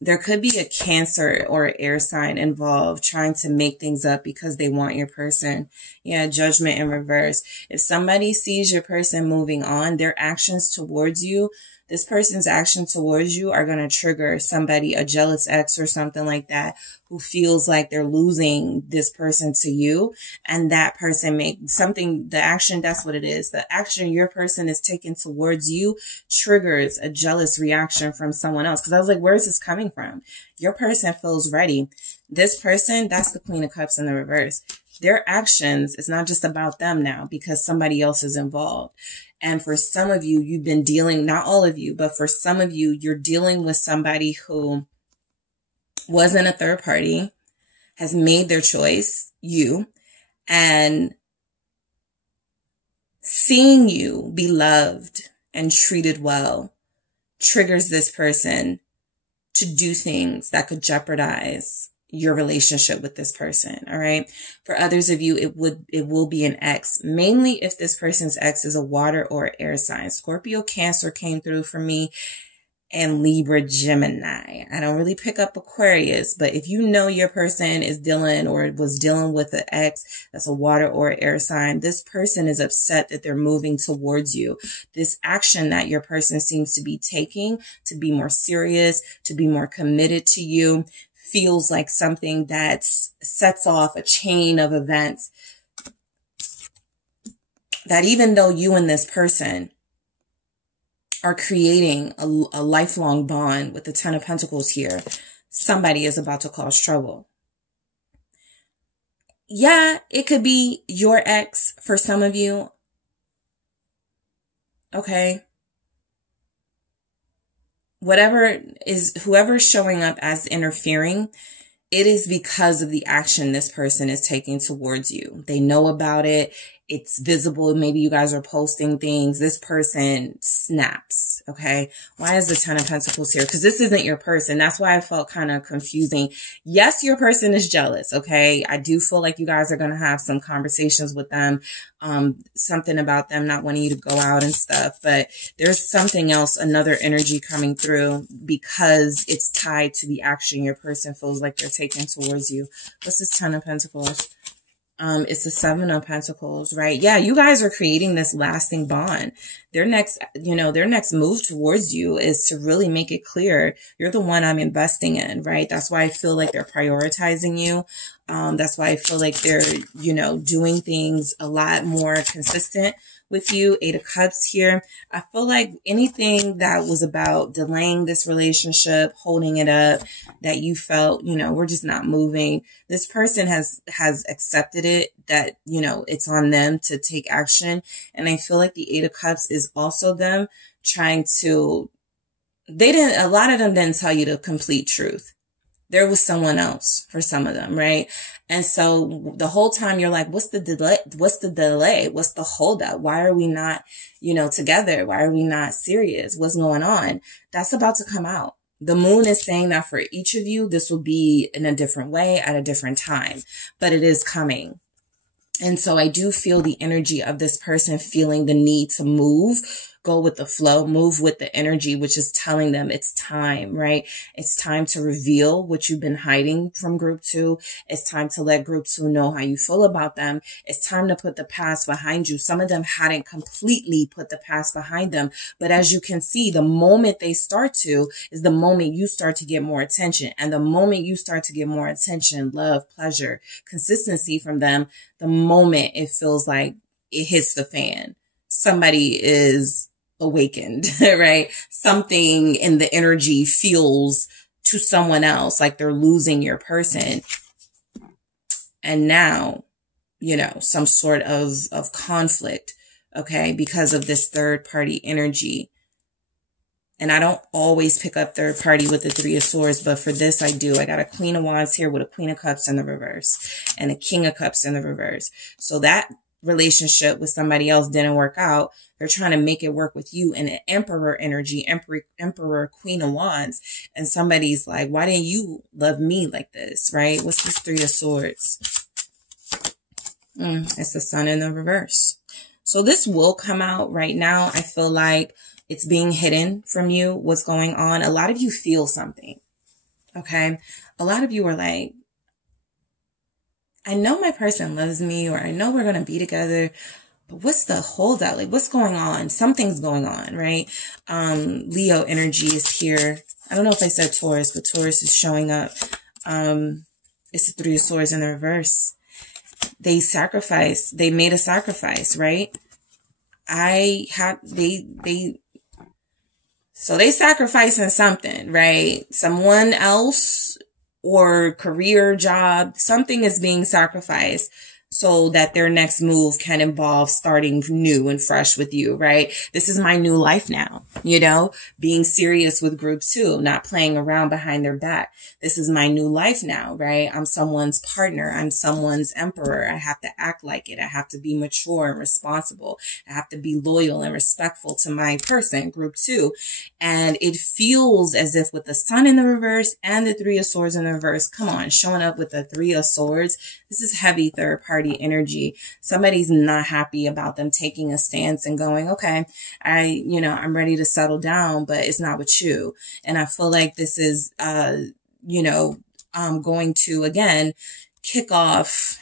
There could be a Cancer or air sign involved trying to make things up because they want your person. Yeah, Judgment in reverse. If somebody sees your person moving on, their actions towards you, this person's actions towards you are going to trigger somebody, a jealous ex or something like that, who feels like they're losing this person to you. And that person the action, that's what it is. The action your person is taking towards you triggers a jealous reaction from someone else. Because I was like, where is this coming from? Your person feels ready. This person, that's the Queen of Cups in the reverse. Their actions, it's not just about them now because somebody else is involved. And for some of you, you've been dealing, not all of you, but for some of you, you're dealing with somebody who wasn't a third party, has made their choice, you, and seeing you be loved and treated well triggers this person to do things that could jeopardize your relationship with this person. All right. For others of you, it will be an ex, mainly if this person's ex is a water or air sign. Scorpio, Cancer came through for me, and Libra, Gemini. I don't really pick up Aquarius, but if you know your person is dealing or was dealing with an ex that's a water or air sign, this person is upset that they're moving towards you. This action that your person seems to be taking to be more serious, to be more committed to you, feels like something that sets off a chain of events that even though you and this person are creating a lifelong bond with the Ten of Pentacles here, somebody is about to cause trouble. Yeah, it could be your ex for some of you. Okay. Whoever's showing up as interfering, it is because of the action this person is taking towards you. They know about it. It's visible. Maybe you guys are posting things. This person snaps. Okay. Why is the Ten of Pentacles here? Because this isn't your person. That's why I felt kind of confusing. Yes, your person is jealous. Okay. I do feel like you guys are going to have some conversations with them. Something about them not wanting you to go out and stuff, but there's something else, another energy coming through because it's tied to the action your person feels like they're taking towards you. What's this Ten of Pentacles? It's the Seven of Pentacles, right? Yeah, you guys are creating this lasting bond. Their next move towards you is to really make it clear you're the one I'm investing in, right? That's why I feel like they're prioritizing you. That's why I feel like they're, doing things a lot more consistent with you. 8 of Cups here. I feel like anything that was about delaying this relationship, holding it up, that you felt, you know, we're just not moving. This person has accepted it, that, you know, it's on them to take action. And I feel like the 8 of Cups is also them trying to, a lot of them didn't tell you the complete truth. There was someone else for some of them, right? And so the whole time you're like, what's the delay? What's the delay? What's the holdup? Why are we not, you know, together? Why are we not serious? What's going on? That's about to come out. The moon is saying that for each of you, this will be in a different way at a different time, but it is coming. And so I do feel the energy of this person feeling the need to move, go with the flow, move with the energy, which is telling them it's time, right? It's time to reveal what you've been hiding from group 2. It's time to let group 2 know how you feel about them. It's time to put the past behind you. Some of them hadn't completely put the past behind them. But as you can see, the moment they start to is the moment you start to get more attention. And the moment you start to get more attention, love, pleasure, consistency from them, the moment it feels like it hits the fan, somebody is awakened, right? Something in the energy feels to someone else like they're losing your person. And now, you know, some sort of conflict, okay, because of this third party energy. And I don't always pick up third party with the 3 of Swords, but for this I do. I got a Queen of Wands here with a Queen of Cups in the reverse and a King of Cups in the reverse. So that relationship with somebody else didn't work out. They're trying to make it work with you in an Emperor energy, Emperor, Queen of Wands. And somebody's like, why didn't you love me like this, right? What's this 3 of Swords? It's the Sun in the reverse. So this will come out right now. I feel like it's being hidden from you, what's going on. A lot of you feel something, okay? A lot of you are like, I know my person loves me, or I know we're going to be together, but what's the holdup? Like, what's going on? Something's going on, right? Leo energy is here. I don't know if I said Taurus, but Taurus is showing up. It's the 3 of Swords in the reverse. They sacrificed. They made a sacrifice, right? So they sacrificing something, right? Someone else or career, job, something is being sacrificed so that their next move can involve starting new and fresh with you, right? This is my new life now, you know, being serious with group 2, not playing around behind their back. This is my new life now, right? I'm someone's partner. I'm someone's emperor. I have to act like it. I have to be mature and responsible. I have to be loyal and respectful to my person, group 2. And it feels as if with the Sun in the reverse and the 3 of Swords in the reverse, come on, showing up with the 3 of Swords. This is heavy third party energy. Somebody's not happy about them taking a stance and going, okay, I'm ready to settle down, but it's not with you. And I feel like this is, going to, again, kick off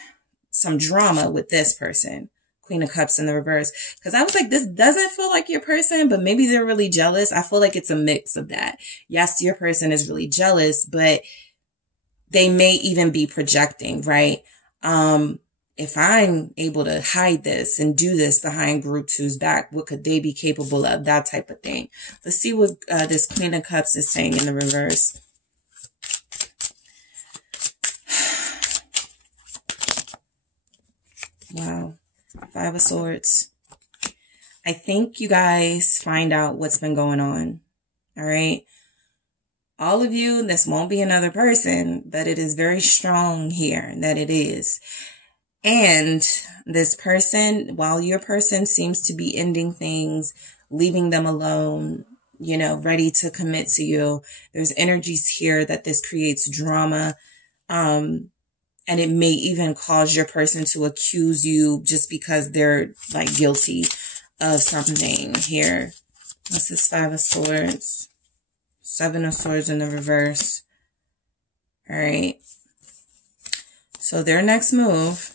some drama with this person. Queen of Cups in the reverse. Because I was like, this doesn't feel like your person, but maybe they're really jealous. I feel like it's a mix of that. Yes, your person is really jealous, but they may even be projecting, right? If I'm able to hide this and do this behind group 2's back, what could they be capable of? That type of thing. Let's see what this Queen of Cups is saying in the reverse. Wow. 5 of Swords. I think you guys find out what's been going on. All right. All of you, this won't be another person, but it is very strong here that it is. And this person, while your person seems to be ending things, leaving them alone, ready to commit to you, there's energies here that this creates drama. And it may even cause your person to accuse you just because they're like guilty of something here. What's this 5 of Swords? 7 of Swords in the reverse. All right. So their next move.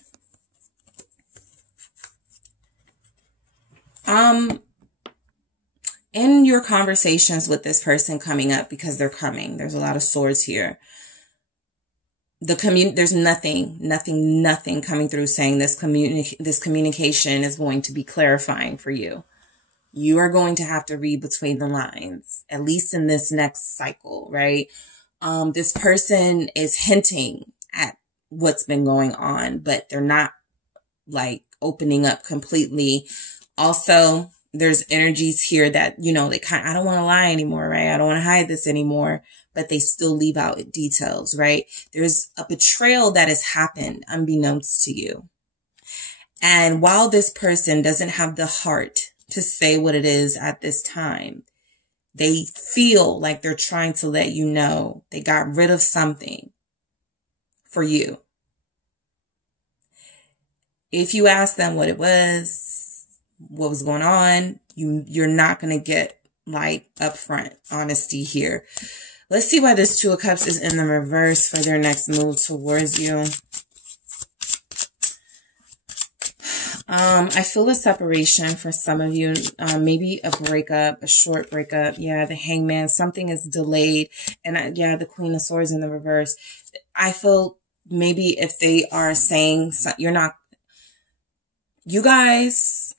In your conversations with this person coming up, because they're coming, there's a lot of swords here. there's nothing coming through saying this communication is going to be clarifying for you. You are going to have to read between the lines, at least in this next cycle, right? This person is hinting at what's been going on, but they're not like opening up completely. Also, there's energies here that, you know, I don't want to lie anymore, right? I don't want to hide this anymore, but they still leave out details, right? There's a betrayal that has happened unbeknownst to you. And while this person doesn't have the heart to say what it is at this time, they feel like they're trying to let you know they got rid of something for you. If you ask them what it was, what was going on, you're not going to get like upfront honesty here. Let's see why this Two of Cups is in the reverse for their next move towards you. I feel a separation for some of you, maybe a breakup, a short breakup. Yeah, the Hangman, something is delayed. And yeah, the Queen of Swords in the reverse. I feel maybe if they are saying you guys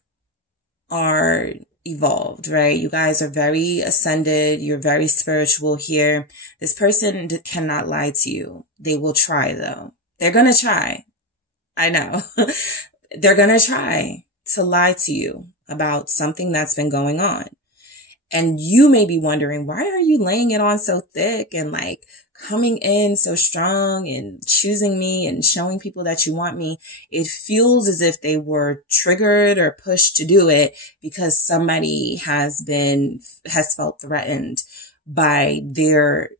are evolved, right? You guys are very ascended. You're very spiritual here. This person cannot lie to you. They will try though. They're going to try. I know. They're going to try to lie to you about something that's been going on. And you may be wondering, why are you laying it on so thick and like coming in so strong and choosing me and showing people that you want me? It feels as if they were triggered or pushed to do it because somebody has felt threatened by their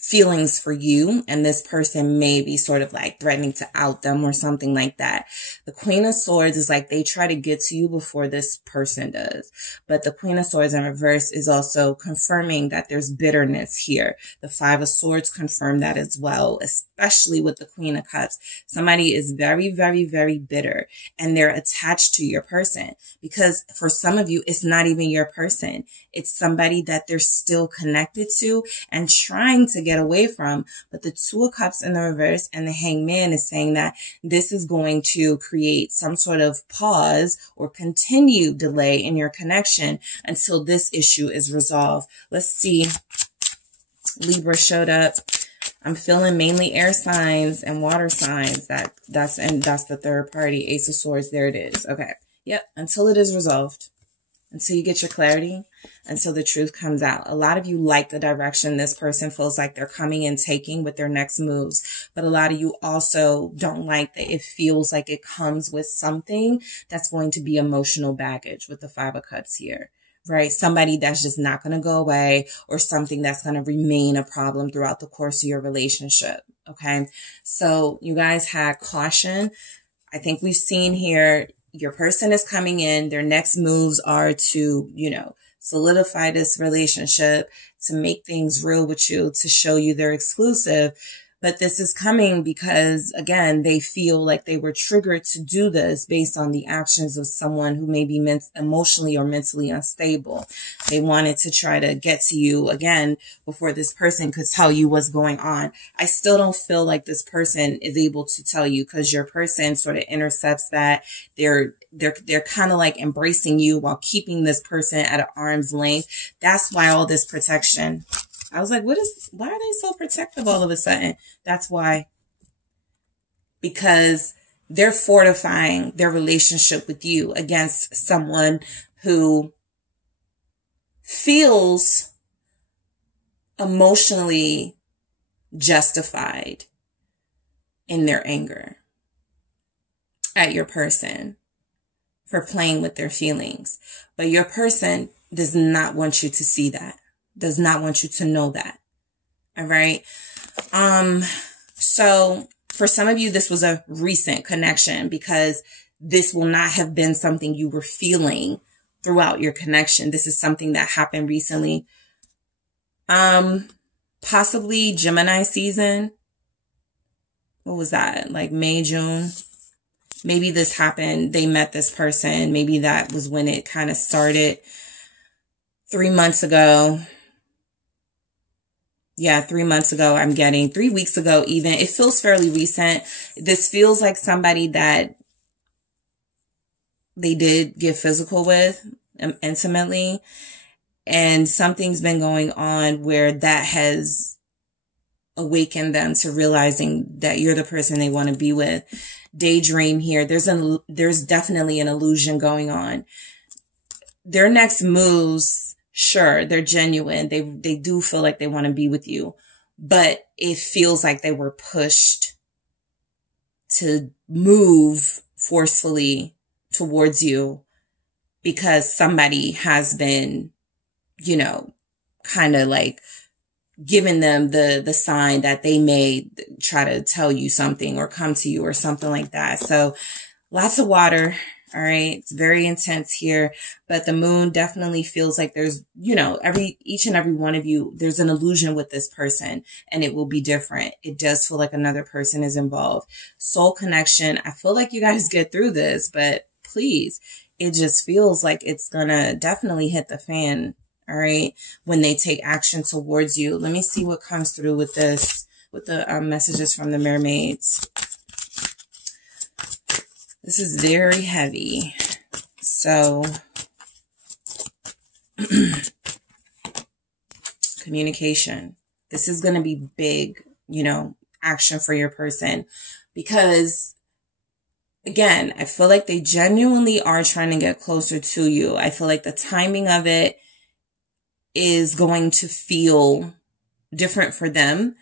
feelings for you, and this person may be sort of like threatening to out them or something like that. The Queen of Swords is like they try to get to you before this person does. But the Queen of Swords in reverse is also confirming that there's bitterness here. The Five of Swords confirm that as well, especially with the Queen of Cups. Somebody is very, very, very bitter and they're attached to your person because for some of you, it's not even your person. It's somebody that they're still connected to and trying to get away from. But the Two of Cups in the reverse and the Hangman is saying that this is going to create some sort of pause or continued delay in your connection until this issue is resolved. Let's see. Libra showed up. I'm feeling mainly air signs and water signs. That's the third party. Ace of Swords. There it is. Okay. Yep. Until it is resolved. Until you get your clarity, until the truth comes out. A lot of you like the direction this person feels like they're coming and taking with their next moves. But a lot of you also don't like that it feels like it comes with something that's going to be emotional baggage with the Five of Cups here, right? Somebody that's just not going to go away or something that's going to remain a problem throughout the course of your relationship. Okay. So you guys had caution. I think we've seen here, your person is coming in. Their next moves are to, solidify this relationship, to make things real with you, to show you they're exclusive. But this is coming because, again, they feel like they were triggered to do this based on the actions of someone who may be emotionally or mentally unstable. They wanted to try to get to you again before this person could tell you what's going on. I still don't feel like this person is able to tell you because your person sort of intercepts that. They're kind of like embracing you while keeping this person at an arm's length. That's why all this protection. I was like, why are they so protective all of a sudden? That's why. Because they're fortifying their relationship with you against someone who feels emotionally justified in their anger at your person for playing with their feelings. But your person does not want you to see that. Does not want you to know that. All right. So for some of you, this was a recent connection because this will not have been something you were feeling throughout your connection. This is something that happened recently. Possibly Gemini season. What was that? Like May, June. Maybe this happened. They met this person. Maybe that was when it kind of started 3 months ago. Yeah, 3 months ago, I'm getting 3 weeks ago even. It feels fairly recent. This feels like somebody that they did get physical with intimately. And something's been going on where that has awakened them to realizing that you're the person they want to be with. Daydream here. There's definitely an illusion going on. Their next moves, sure, they're genuine. They do feel like they want to be with you, but it feels like they were pushed to move forcefully towards you because somebody has been, you know, kind of like giving them the sign that they may try to tell you something or come to you or something like that. So lots of water. All right. It's very intense here, but the moon definitely feels like there's, you know, each and every one of you, there's an illusion with this person and it will be different. It does feel like another person is involved. Soul connection. I feel like you guys get through this, but please, it just feels like it's gonna definitely hit the fan. All right. When they take action towards you. Let me see what comes through with this, with the messages from the mermaids. This is very heavy. So, communication. This is going to be big, you know, action for your person because again, I feel like they genuinely are trying to get closer to you. I feel like the timing of it is going to feel different for them,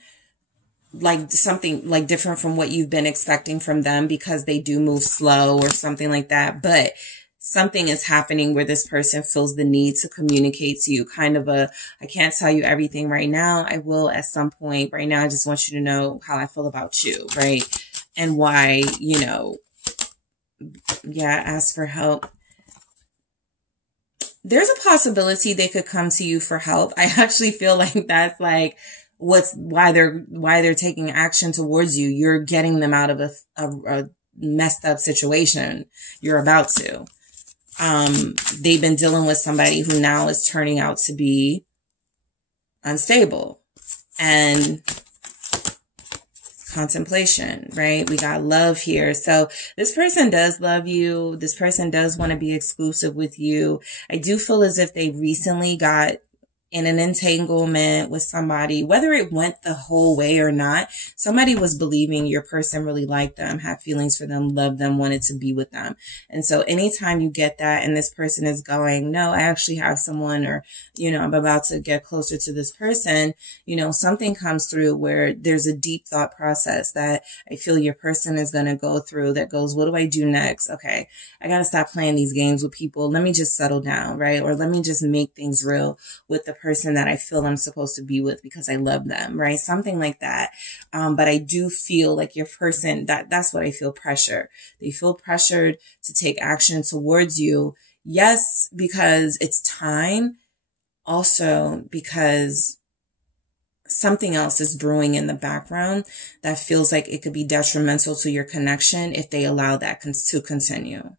like something like different from what you've been expecting from them because they do move slow or something like that. But something is happening where this person feels the need to communicate to you, kind of I can't tell you everything right now. I will at some point. Right now, I just want you to know how I feel about you, right? And why, you know, yeah, ask for help. There's a possibility they could come to you for help. I actually feel like that's like why they're taking action towards you. You're getting them out of a messed up situation. You're about to. They've been dealing with somebody who now is turning out to be unstable and contemplation, right? We got love here. So this person does love you. This person does want to be exclusive with you. I do feel as if they recently got in an entanglement with somebody, whether it went the whole way or not. Somebody was believing your person really liked them, had feelings for them, loved them, wanted to be with them. And so anytime you get that and this person is going, no, I actually have someone, or, you know, I'm about to get closer to this person, you know, something comes through where there's a deep thought process that I feel your person is going to go through that goes, what do I do next? Okay, I got to stop playing these games with people. Let me just settle down, right? Or let me just make things real with the person that I feel I'm supposed to be with because I love them, right? Something like that. But I do feel like your person, that's what I feel, pressure. They feel pressured to take action towards you. Yes, because it's time. Also because something else is brewing in the background that feels like it could be detrimental to your connection if they allow that to continue.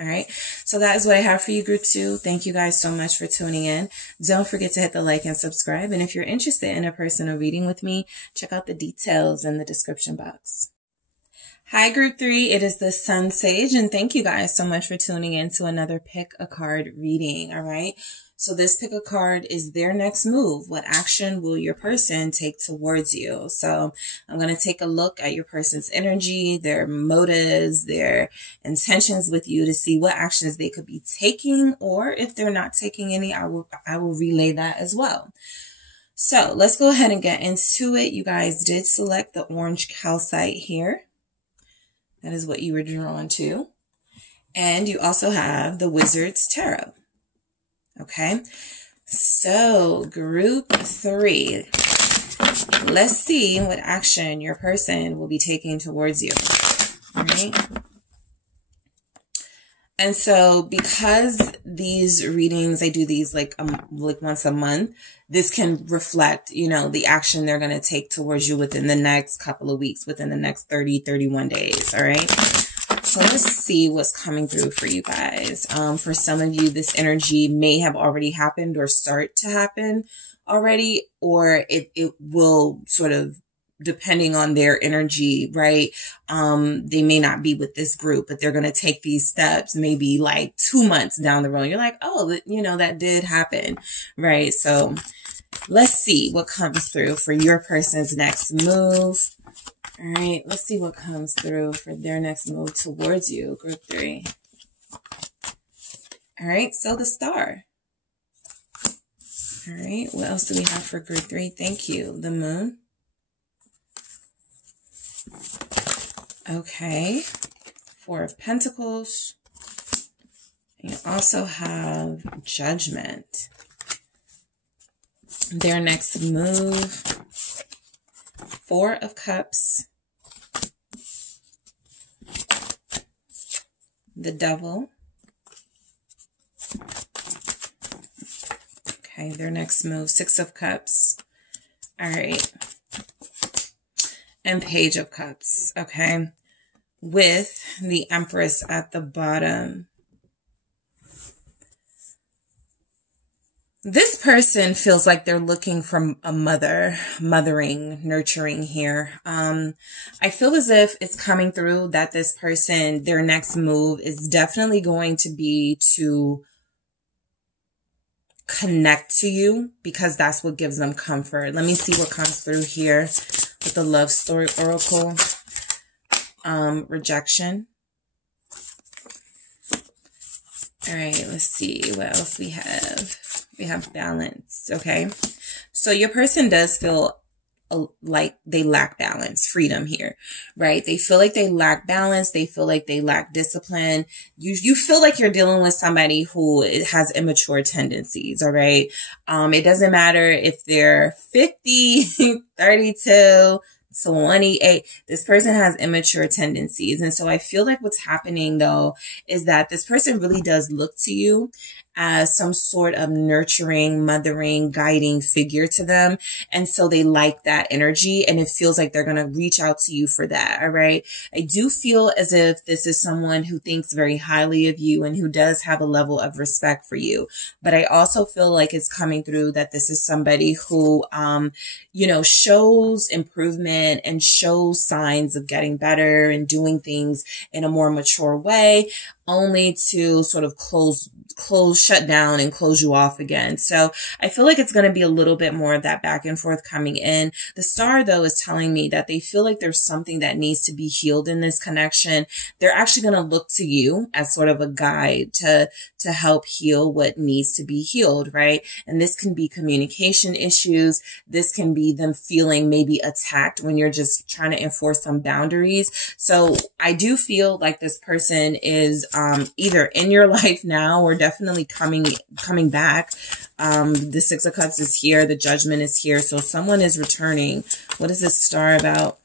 All right. So that is what I have for you, group 2. Thank you guys so much for tuning in. Don't forget to hit the like and subscribe. And if you're interested in a personal reading with me, check out the details in the description box. Hi, group 3. It is the SunSage. And thank you guys so much for tuning in to another pick a card reading. All right. So this pick a card is their next move. What action will your person take towards you? So I'm going to take a look at your person's energy, their motives, their intentions with you to see what actions they could be taking, or if they're not taking any, I will relay that as well. So let's go ahead and get into it. You guys did select the orange calcite here. That is what you were drawn to. And you also have the Wizard's Tarot. Okay, so group 3, let's see what action your person will be taking towards you. All right. And so because these readings, I do these like once a month, this can reflect, you know, the action they're going to take towards you within the next couple of weeks, within the next 30, 31 days. All right. So So let's see what's coming through for you guys. For some of you, this energy may have already happened or start to happen already, or it will sort of, depending on their energy, right? They may not be with this group, but they're going to take these steps maybe like 2 months down the road. You're like, oh, you know, that did happen, right? So let's see what comes through for your person's next move. All right, let's see what comes through for their next move towards you, group 3. All right, so the Star. All right, what else do we have for group 3? Thank you. The Moon. Okay, 4 of Pentacles. You also have Judgment. Their next move, 4 of Cups. The Devil. Okay, their next move, 6 of Cups. All right. And Page of Cups, okay? With the Empress at the bottom. This person feels like they're looking for a mothering, nurturing here. I feel as if it's coming through that this person, their next move is definitely going to be to connect to you, because that's what gives them comfort. Let me see what comes through here with the Love Story Oracle. Rejection. All right, let's see what else we have. We have balance, okay? So your person does feel like they lack balance, freedom here, right? They feel like they lack balance. They feel like they lack discipline. You feel like you're dealing with somebody who has immature tendencies, all right? It doesn't matter if they're 50, 32, 28. This person has immature tendencies. And so I feel like what's happening though is that this person really does look to you as some sort of nurturing, mothering, guiding figure to them. And so they like that energy, and it feels like they're going to reach out to you for that. All right. I do feel as if this is someone who thinks very highly of you and who does have a level of respect for you. But I also feel like it's coming through that this is somebody who, you know, shows improvement and shows signs of getting better and doing things in a more mature way, only to sort of shut down and close you off again. So I feel like it's going to be a little bit more of that back and forth coming in. The Star though is telling me that they feel like there's something that needs to be healed in this connection. They're actually going to look to you as sort of a guide to help heal what needs to be healed, right? And this can be communication issues. This can be them feeling maybe attacked when you're just trying to enforce some boundaries. So I do feel like this person is either in your life now or definitely coming back. The 6 of Cups is here. The Judgment is here. So someone is returning. What is this Star about?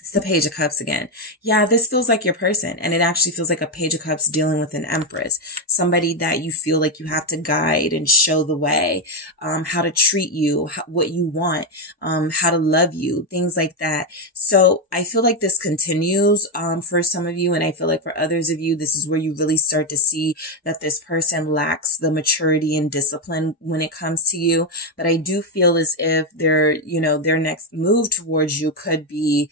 It's the Page of Cups again. Yeah, this feels like your person. And it actually feels like a Page of Cups dealing with an Empress. Somebody that you feel like you have to guide and show the way, how to treat you, what you want, how to love you, things like that. So I feel like this continues for some of you. And I feel like for others of you, this is where you really start to see that this person lacks the maturity and discipline when it comes to you. But I do feel as if their next move towards you could be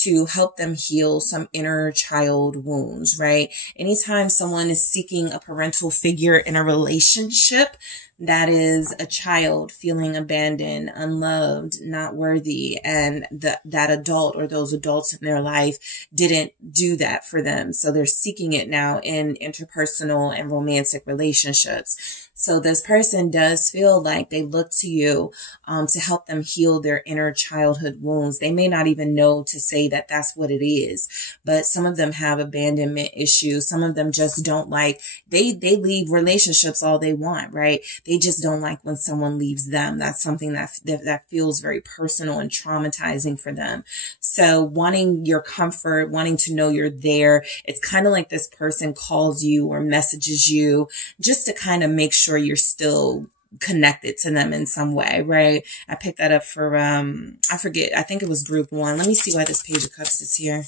to help them heal some inner child wounds, right? Anytime someone is seeking a parental figure in a relationship, that is a child feeling abandoned, unloved, not worthy, and that adult or those adults in their life didn't do that for them. So they're seeking it now in interpersonal and romantic relationships. So this person does feel like they look to you to help them heal their inner childhood wounds. They may not even know to say that that's what it is, but some of them have abandonment issues. Some of them just don't like, they leave relationships all they want, right? They just don't like when someone leaves them. That's something that feels very personal and traumatizing for them. So wanting your comfort, wanting to know you're there, it's kind of like this person calls you or messages you just to kind of make sure you're still connected to them in some way, right? I picked that up for, I forget, I think it was group 1. Let me see why this Page of Cups is here.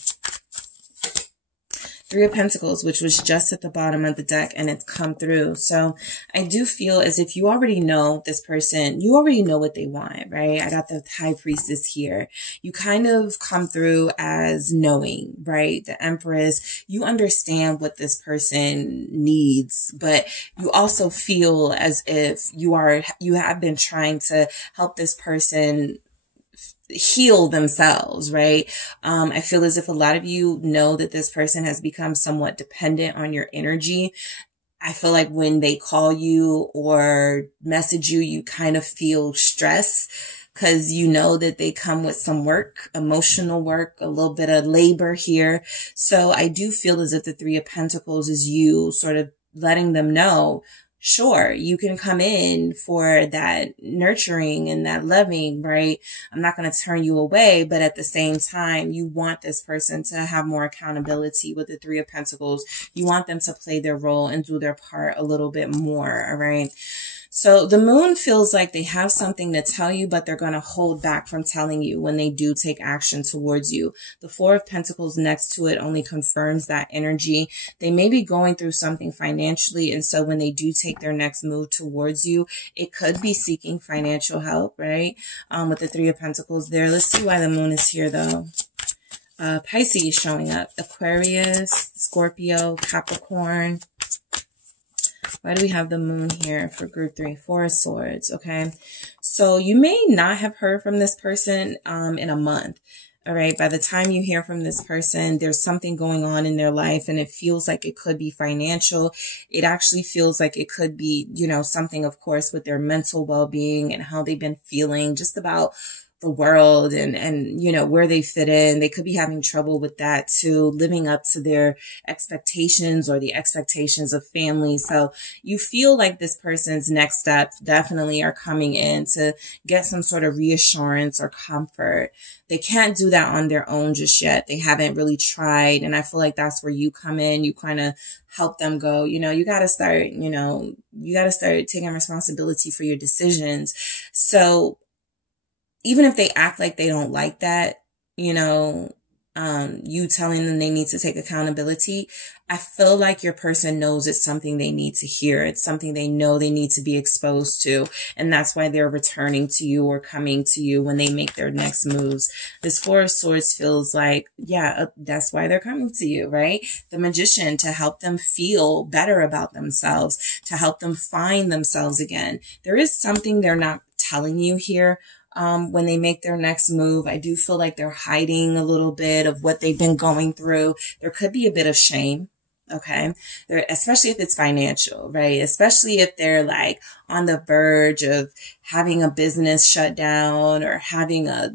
Three of Pentacles, which was just at the bottom of the deck, and it's come through. So I do feel as if you already know this person, you already know what they want, right? I got the High Priestess here. You kind of come through as knowing, right? The Empress, you understand what this person needs, but you also feel as if you have been trying to help this person heal themselves, right? I feel as if a lot of you know that this person has become somewhat dependent on your energy. I feel like when they call you or message you, you kind of feel stress because you know that they come with some work, emotional work, a little bit of labor here. So I do feel as if the Three of Pentacles is you sort of letting them know, sure, you can come in for that nurturing and that loving, right? I'm not going to turn you away, but at the same time, you want this person to have more accountability with the Three of Pentacles. You want them to play their role and do their part a little bit more, all right? So the Moon feels like they have something to tell you, but they're going to hold back from telling you when they do take action towards you. The Four of Pentacles next to it only confirms that energy. They may be going through something financially, and so when they do take their next move towards you, it could be seeking financial help, right? With the Three of Pentacles there. Let's see why the Moon is here, though. Pisces showing up. Aquarius, Scorpio, Capricorn. Why do we have the Moon here for group 3? Four of Swords, okay? So you may not have heard from this person in a month, all right? By the time you hear from this person, there's something going on in their life, and it feels like it could be financial. It actually feels like it could be, you know, something, of course, with their mental well-being and how they've been feeling just about the world and you know, where they fit in. They could be having trouble with that too, living up to their expectations or the expectations of family. So you feel like this person's next steps definitely are coming in to get some sort of reassurance or comfort. They can't do that on their own just yet. They haven't really tried. And I feel like that's where you come in. You kind of help them go, you know, you got to start, you know, you got to start taking responsibility for your decisions. So even if they act like they don't like that, you know, you telling them they need to take accountability, I feel like your person knows it's something they need to hear. It's something they know they need to be exposed to. And that's why they're returning to you or coming to you when they make their next moves. This Four of Swords feels like, yeah, that's why they're coming to you, right? The Magician, to help them feel better about themselves, to help them find themselves again. There is something they're not telling you here. When they make their next move, I do feel like they're hiding a little bit of what they've been going through. There could be a bit of shame. Okay. Especially if it's financial, right? Especially if they're like on the verge of having a business shut down or having a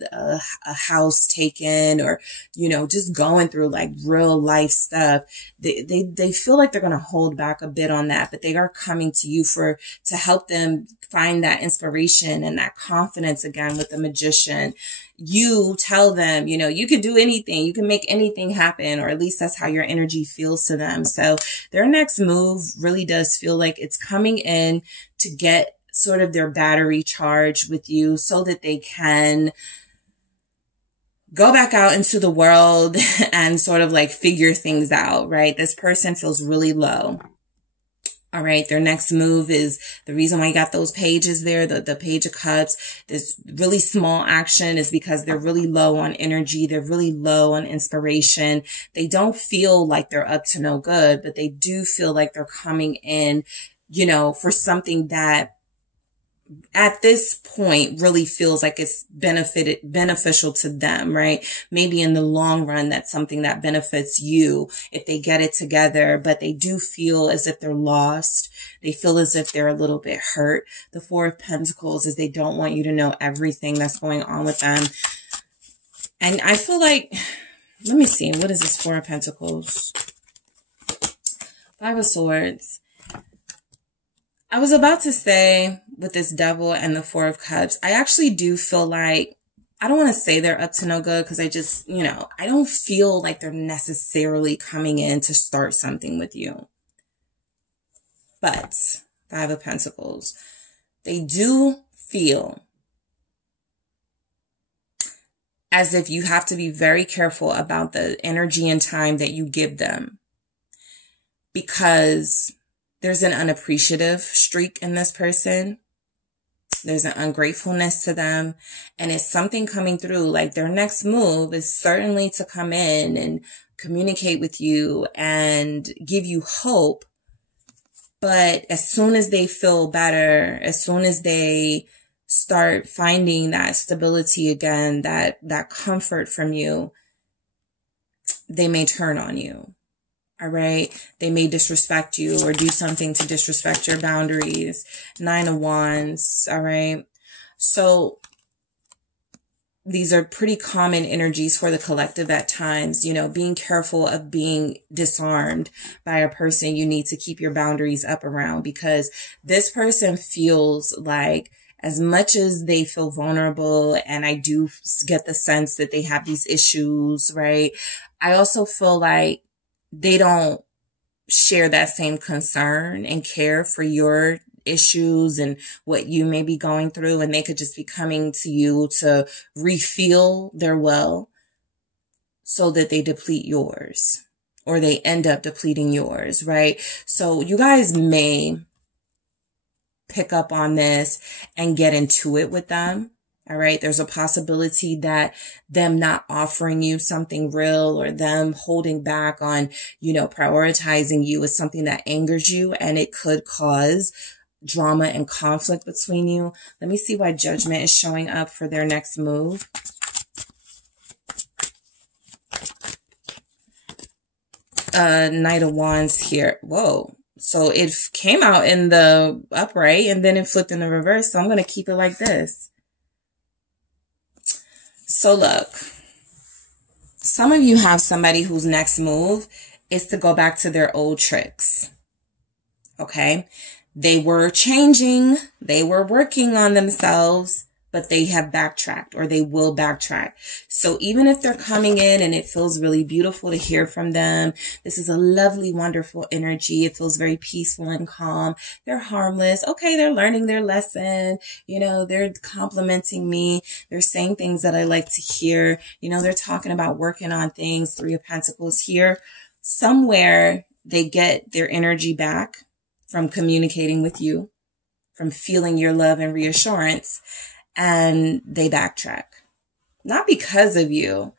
house taken or, you know, just going through like real life stuff. They feel like they're going to hold back a bit on that, but they are coming to you to help them find that inspiration and that confidence again with the Magician. You tell them, you know, you can do anything, you can make anything happen, or at least that's how your energy feels to them. So their next move really does feel like it's coming in to get sort of their battery charged with you so that they can go back out into the world and sort of like figure things out, right? This person feels really low. All right. Their next move is the reason why you got those pages there, the Page of Cups. This really small action is because they're really low on energy. They're really low on inspiration. They don't feel like they're up to no good, but they do feel like they're coming in, you know, for something that at this point really feels like it's beneficial to them, right? Maybe in the long run, that's something that benefits you if they get it together, but they do feel as if they're lost. They feel as if they're a little bit hurt. The Four of Pentacles is they don't want you to know everything that's going on with them. And I feel like, let me see, what is this Four of Pentacles? Five of Swords. I was about to say with this Devil and the Four of Cups, I actually do feel like, I don't want to say they're up to no good because I just, you know, I don't feel like they're necessarily coming in to start something with you. But Five of Pentacles, they do feel as if you have to be very careful about the energy and time that you give them. because there's an unappreciative streak in this person. There's an ungratefulness to them, and it's something coming through. Like, their next move is certainly to come in and communicate with you and give you hope. But as soon as they feel better, as soon as they start finding that stability again, that comfort from you, they may turn on you. All right. They may disrespect you or do something to disrespect your boundaries. 9 of Wands. All right. So these are pretty common energies for the collective at times. You know, being careful of being disarmed by a person you need to keep your boundaries up around, because this person feels like, as much as they feel vulnerable, and I do get the sense that they have these issues, right? I also feel like they don't share that same concern and care for your issues and what you may be going through. And they could just be coming to you to refill their well so that they deplete yours, or they end up depleting yours, right? So you guys may pick up on this and get into it with them. All right. There's a possibility that them not offering you something real, or them holding back on, you know, prioritizing you, is something that angers you, and it could cause drama and conflict between you. Let me see why Judgment is showing up for their next move. Knight of Wands here. Whoa. So it came out in the upright and then it flipped in the reverse. So I'm going to keep it like this. So look, some of you have somebody whose next move is to go back to their old tricks. Okay. They were changing. They were working on themselves, but they have backtracked, or they will backtrack. So even if they're coming in and it feels really beautiful to hear from them, this is a lovely, wonderful energy. It feels very peaceful and calm. They're harmless. Okay, they're learning their lesson. You know, they're complimenting me. They're saying things that I like to hear. You know, they're talking about working on things. 3 of Pentacles here. Somewhere they get their energy back from communicating with you, from feeling your love and reassurance, and they backtrack. Not because of you,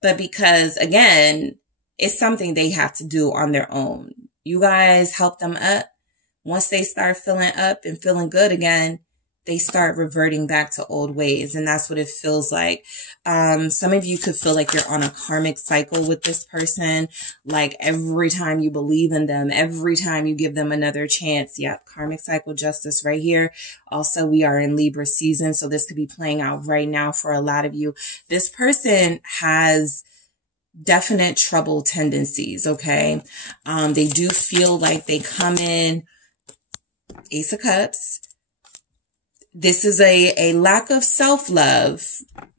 but because, again, it's something they have to do on their own. You guys help them up. Once they start feeling up and feeling good again, they start reverting back to old ways. And that's what it feels like. Some of you could feel like you're on a karmic cycle with this person. Like every time you believe in them, every time you give them another chance. Yep. Karmic cycle, justice right here. Also, we are in Libra season. So this could be playing out right now for a lot of you. This person has definite trouble tendencies. Okay. They do feel like they come in Ace of Cups. This is a lack of self-love,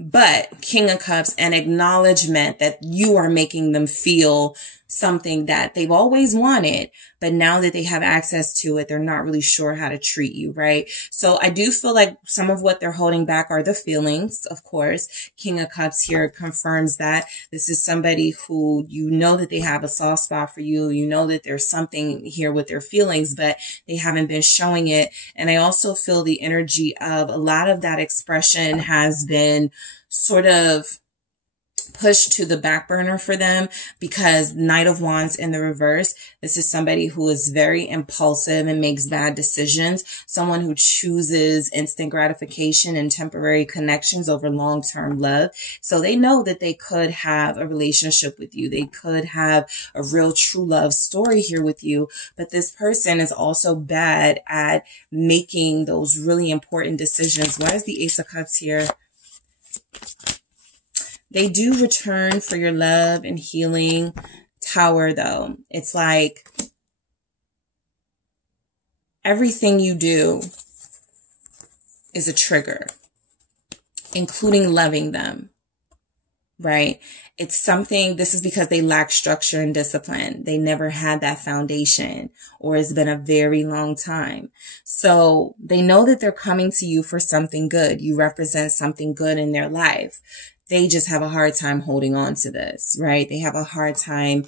but King of Cups, an acknowledgement that you are making them feel something that they've always wanted, but now that they have access to it, they're not really sure how to treat you, right? So I do feel like some of what they're holding back are the feelings, of course. King of Cups here confirms that this is somebody who, you know, that they have a soft spot for you. You know that there's something here with their feelings, but they haven't been showing it. And I also feel the energy of a lot of that expression has been sort of pushed to the back burner for them, because Knight of Wands in the reverse, this is somebody who is very impulsive and makes bad decisions. Someone who chooses instant gratification and temporary connections over long-term love. So they know that they could have a relationship with you. They could have a real true love story here with you. But this person is also bad at making those really important decisions. Why is the Ace of Cups here? They do return for your love and healing. Tower, though. It's like everything you do is a trigger, including loving them, right? It's something, this is because they lack structure and discipline. They never had that foundation, or it's been a very long time. So they know that they're coming to you for something good. You represent something good in their life. They just have a hard time holding on to this, right? They have a hard time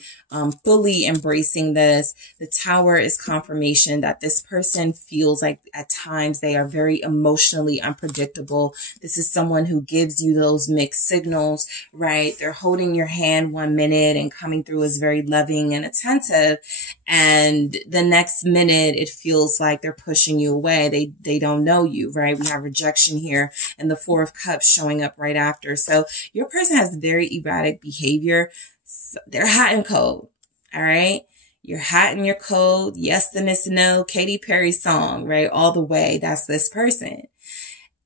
fully embracing this. The Tower is confirmation that this person feels like at times they are very emotionally unpredictable. This is someone who gives you those mixed signals, right? They're holding your hand one minute and coming through as very loving and attentive. And the next minute, it feels like they're pushing you away. They don't know you, right? We have rejection here and the Four of Cups showing up right after. So your person has very erratic behavior. So they're hot and cold. All right. You're hot and you're cold. Yes, then it's no. Katy Perry song, right? All the way. That's this person.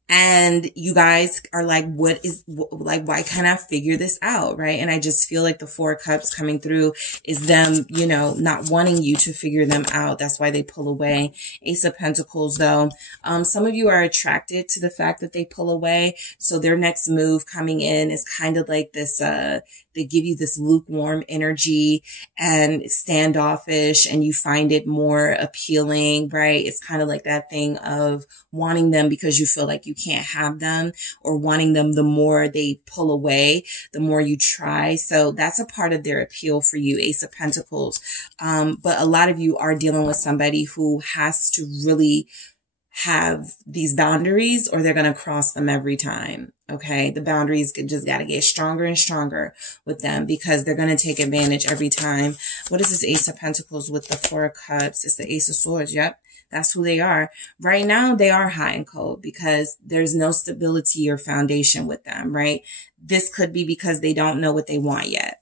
And you guys are like, why can't I figure this out? Right. And I just feel like the Four of Cups coming through is them, you know, not wanting you to figure them out. That's why they pull away. Ace of Pentacles, though. Some of you are attracted to the fact that they pull away. So their next move coming in is kind of like this, they give you this lukewarm energy and standoffish, and you find it more appealing, right? It's kind of like that thing of wanting them because you feel like you can't have them, or wanting them the more they pull away, the more you try. So that's a part of their appeal for you, Ace of Pentacles. But a lot of you are dealing with somebody who has to really have these boundaries, or they're going to cross them every time. Okay. The boundaries just got to get stronger and stronger with them, because they're going to take advantage every time. What is this Ace of Pentacles with the Four of Cups? It's the Ace of Swords. Yep. That's who they are. Right now, they are hot and cold because there's no stability or foundation with them, right? This could be because they don't know what they want yet.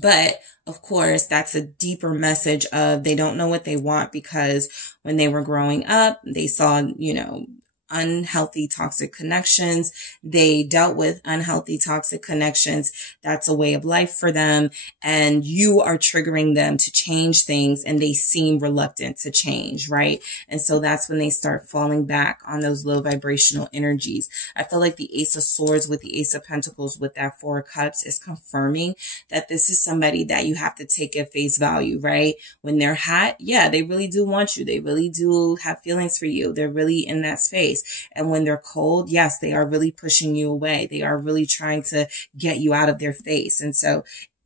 But of course, that's a deeper message of they don't know what they want because when they were growing up, they saw, you know, unhealthy, toxic connections. They dealt with unhealthy, toxic connections. That's a way of life for them. And you are triggering them to change things, and they seem reluctant to change, right? And so that's when they start falling back on those low vibrational energies. I feel like the Ace of Swords with the Ace of Pentacles with that Four of Cups is confirming that this is somebody that you have to take at face value, right? When they're hot, yeah, they really do want you. They really do have feelings for you. They're really in that space. And when they're cold, yes, they are really pushing you away. They are really trying to get you out of their face. And so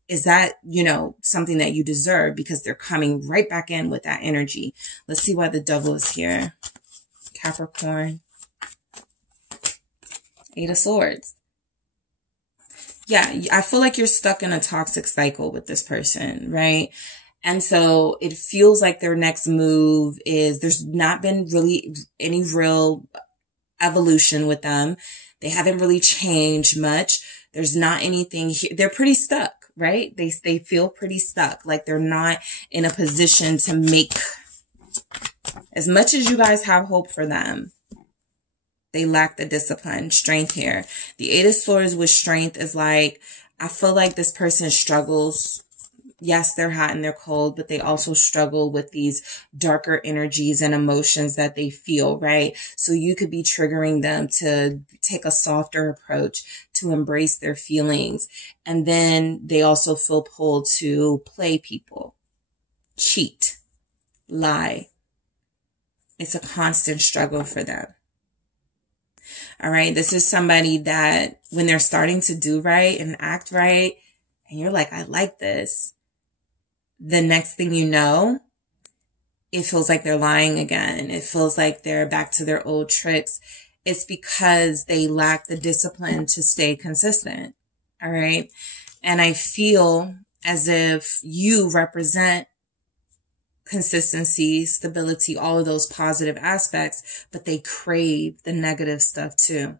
is that, you know, something that you deserve, because they're coming right back in with that energy. Let's see why the Devil is here. Capricorn. Eight of Swords. Yeah, I feel like you're stuck in a toxic cycle with this person, right? And so it feels like their next move is, there's not been really any real evolution with them. They haven't really changed much. There's not anything here. They're pretty stuck, right? They feel pretty stuck. Like they're not in a position to make, as much as you guys have hope for them, they lack the discipline, strength here. The Eight of Swords with strength is like, I feel like this person struggles. Yes, they're hot and they're cold, but they also struggle with these darker energies and emotions that they feel, right? So you could be triggering them to take a softer approach, to embrace their feelings. And then they also feel pulled to play people, cheat, lie. It's a constant struggle for them. All right. This is somebody that when they're starting to do right and act right, and you're like, I like this, the next thing you know, it feels like they're lying again. It feels like they're back to their old tricks. It's because they lack the discipline to stay consistent. All right. And I feel as if you represent consistency, stability, all of those positive aspects, but they crave the negative stuff too.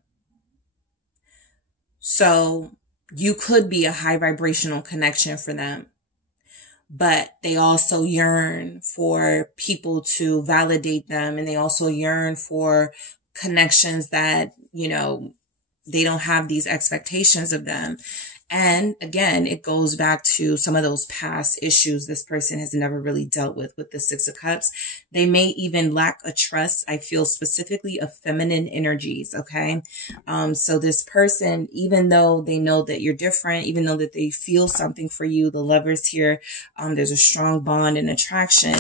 So you could be a high vibrational connection for them, but they also yearn for people to validate them. And they also yearn for connections that, you know, they don't have these expectations of them. And again, it goes back to some of those past issues this person has never really dealt with the Six of Cups. They may even lack a trust. I feel specifically of feminine energies. Okay. So this person, even though they know that you're different, even though that they feel something for you, the Lovers here, there's a strong bond and attraction.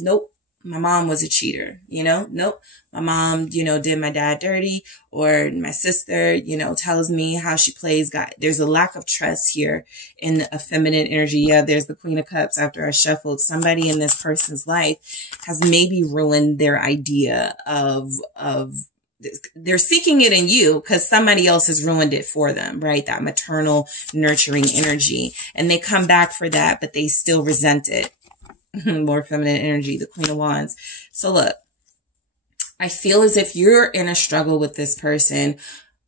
Nope. my mom was a cheater, you know? Nope. My mom, you know, did my dad dirty, or my sister, you know, tells me how she plays God. There's a lack of trust here in a feminine energy. Yeah, there's the Queen of Cups after I shuffled. Somebody in this person's life has maybe ruined their idea of they're seeking it in you because somebody else has ruined it for them, right? That maternal nurturing energy. And they come back for that, but they still resent it. More feminine energy, the Queen of Wands. So look, I feel as if you're in a struggle with this person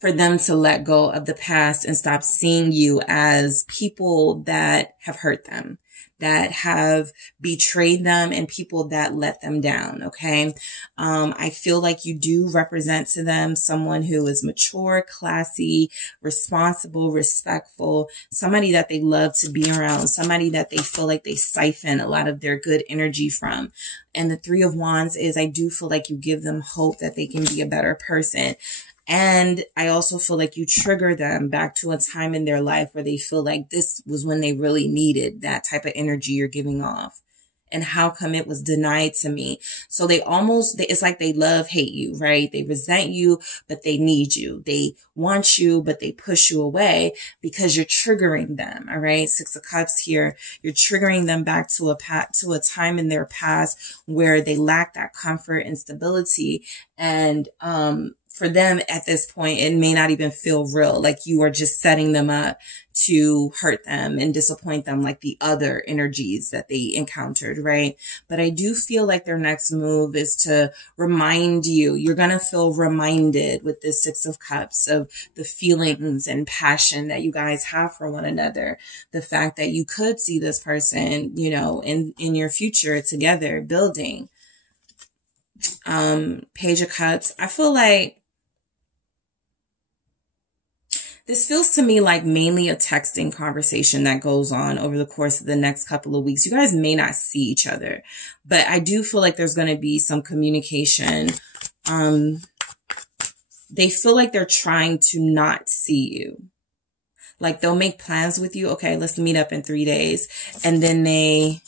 for them to let go of the past and stop seeing you as people that have hurt them, that have betrayed them, and people that let them down. Okay. I feel like you do represent to them someone who is mature, classy, responsible, respectful, somebody that they love to be around, somebody that they feel like they siphon a lot of their good energy from. And the Three of Wands is, I do feel like you give them hope that they can be a better person. And I also feel like you trigger them back to a time in their life where they feel like this was when they really needed that type of energy you're giving off. And how come it was denied to me? So it's like they love, hate you, right? They resent you, but they need you. They want you, but they push you away because you're triggering them. All right. Six of Cups here. You're triggering them back to a time in their past where they lack that comfort and stability. And, for them at this point, it may not even feel real. Like you are just setting them up to hurt them and disappoint them like the other energies that they encountered, right? But I do feel like their next move is to remind you. You're going to feel reminded with this Six of Cups of the feelings and passion that you guys have for one another. The fact that you could see this person, you know, in your future together building. Page of Cups. I feel like this feels to me like mainly a texting conversation that goes on over the course of the next couple of weeks. You guys may not see each other, but I do feel like there's going to be some communication. They feel like they're trying to not see you. Like they'll make plans with you. Okay, let's meet up in 3 days. And then they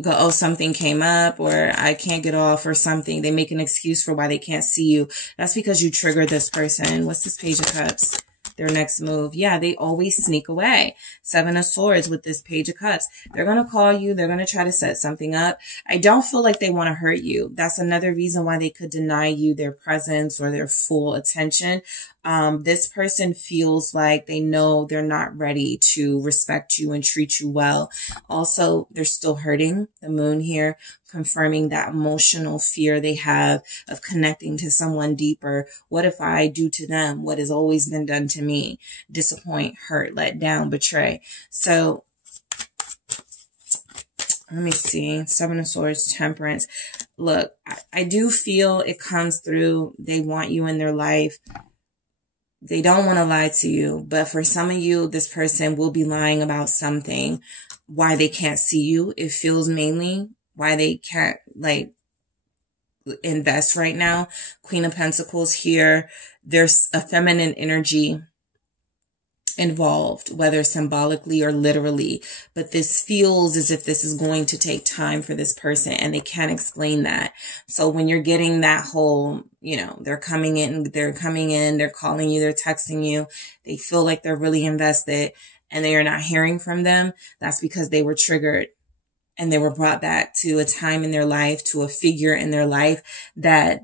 go, oh, something came up, or I can't get off, or something. They make an excuse for why they can't see you. That's because you triggered this person. What's this Page of Cups? Their next move. Yeah, they always sneak away. Seven of Swords with this Page of Cups. They're going to call you. They're going to try to set something up. I don't feel like they want to hurt you. That's another reason why they could deny you their presence or their full attention. This person feels like they know they're not ready to respect you and treat you well. Also, they're still hurting. The Moon here, confirming that emotional fear they have of connecting to someone deeper. What if I do to them what has always been done to me? Disappoint, hurt, let down, betray. So let me see. Seven of Swords, Temperance. Look, I do feel it comes through. They want you in their life. They don't want to lie to you, but for some of you, this person will be lying about something, why they can't see you. It feels mainly why they can't like invest right now. Queen of Pentacles here. There's a feminine energy involved, whether symbolically or literally, but this feels as if this is going to take time for this person and they can't explain that. So when you're getting that whole, you know, they're coming in, they're calling you, they're texting you, they feel like they're really invested and they are not hearing from them, that's because they were triggered and they were brought back to a time in their life, to a figure in their life that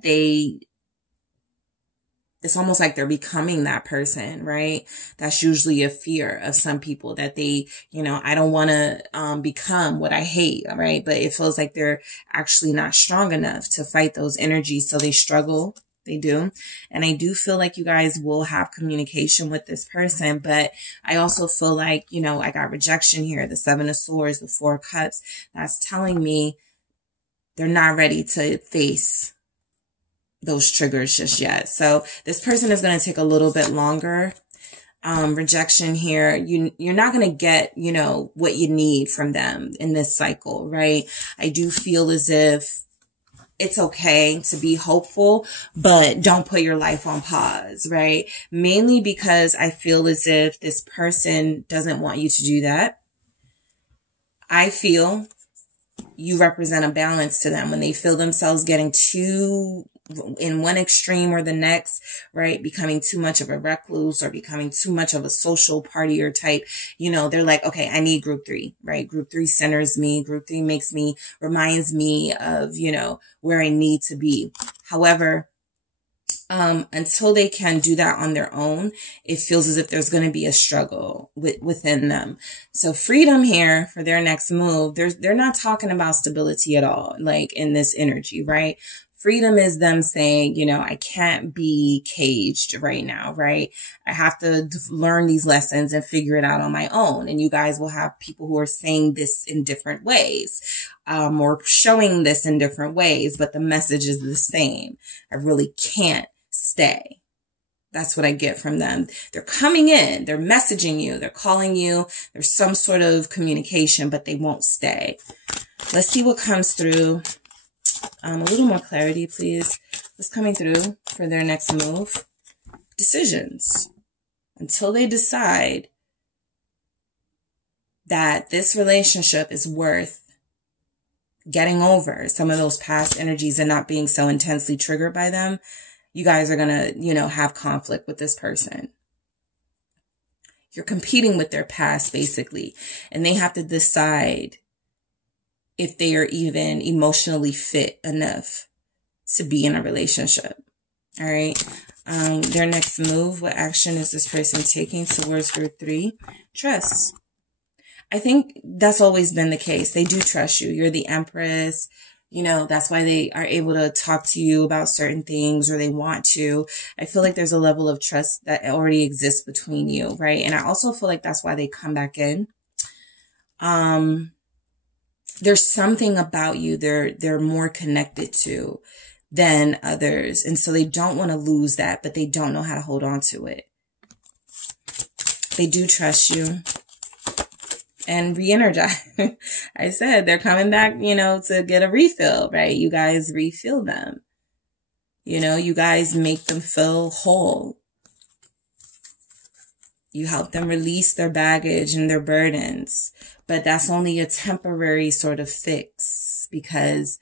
it's almost like they're becoming that person, right? That's usually a fear of some people, that they, you know, I don't want to become what I hate, right? But it feels like they're actually not strong enough to fight those energies. So they struggle. They do. And I do feel like you guys will have communication with this person. But I also feel like, you know, I got rejection here. The Seven of Swords, the Four of Cups. That's telling me they're not ready to face those triggers just yet. So this person is going to take a little bit longer. Rejection here. You're not going to get, you know, what you need from them in this cycle, right? I do feel as if it's okay to be hopeful, but don't put your life on pause, right? Mainly because I feel as if this person doesn't want you to do that. I feel you represent a balance to them. When they feel themselves getting too in one extreme or the next, right? Becoming too much of a recluse or becoming too much of a social partier type, you know, they're like, okay, I need group 3, right? Group 3 centers me. Group 3 reminds me of, you know, where I need to be. However, until they can do that on their own, it feels as if there's going to be a struggle within them. So freedom here for their next move, they're not talking about stability at all, like in this energy, right? Freedom is them saying, you know, I can't be caged right now, right? I have to learn these lessons and figure it out on my own. And you guys will have people who are saying this in different ways, or showing this in different ways, but the message is the same. I really can't stay. That's what I get from them. They're coming in, they're messaging you, they're calling you, there's some sort of communication, but they won't stay. Let's see what comes through. A little more clarity, please. What's coming through for their next move? Decisions. Until they decide that this relationship is worth getting over some of those past energies and not being so intensely triggered by them, you guys are going to, you know, have conflict with this person. You're competing with their past, basically, and they have to decide if they are even emotionally fit enough to be in a relationship. All right. Their next move, what action is this person taking towards group 3? Trust. I think that's always been the case. They do trust you. You're the Empress. You know, that's why they are able to talk to you about certain things, or they want to. I feel like there's a level of trust that already exists between you, right? And I also feel like that's why they come back in. There's something about you they're more connected to than others. And so they don't want to lose that, but they don't know how to hold on to it. They do trust you. And re-energize. I said they're coming back, you know, to get a refill, right? You guys refill them. You know, you guys make them feel whole. You help them release their baggage and their burdens. But that's only a temporary sort of fix because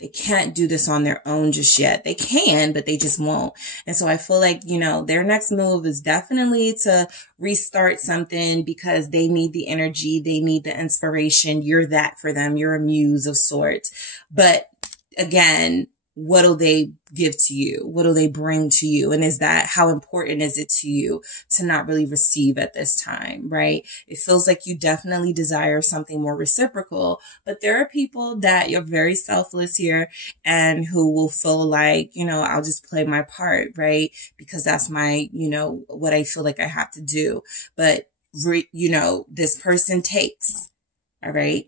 they can't do this on their own just yet. They can, but they just won't. And so I feel like, you know, their next move is definitely to restart something because they need the energy. They need the inspiration. You're that for them. You're a muse of sorts. But again, what do they give to you? What do they bring to you? And how important is it to you to not really receive at this time, right? It feels like you definitely desire something more reciprocal, but there are people that you're very selfless here and who will feel like, you know, I'll just play my part, right? Because that's my, you know, what I feel like I have to do. But, you know, this person takes, all right?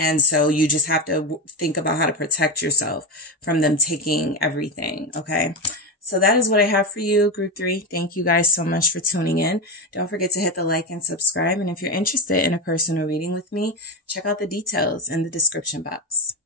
And so you just have to think about how to protect yourself from them taking everything. Okay. So that is what I have for you, group 3. Thank you guys so much for tuning in. Don't forget to hit the like and subscribe. And if you're interested in a personal reading with me, check out the details in the description box.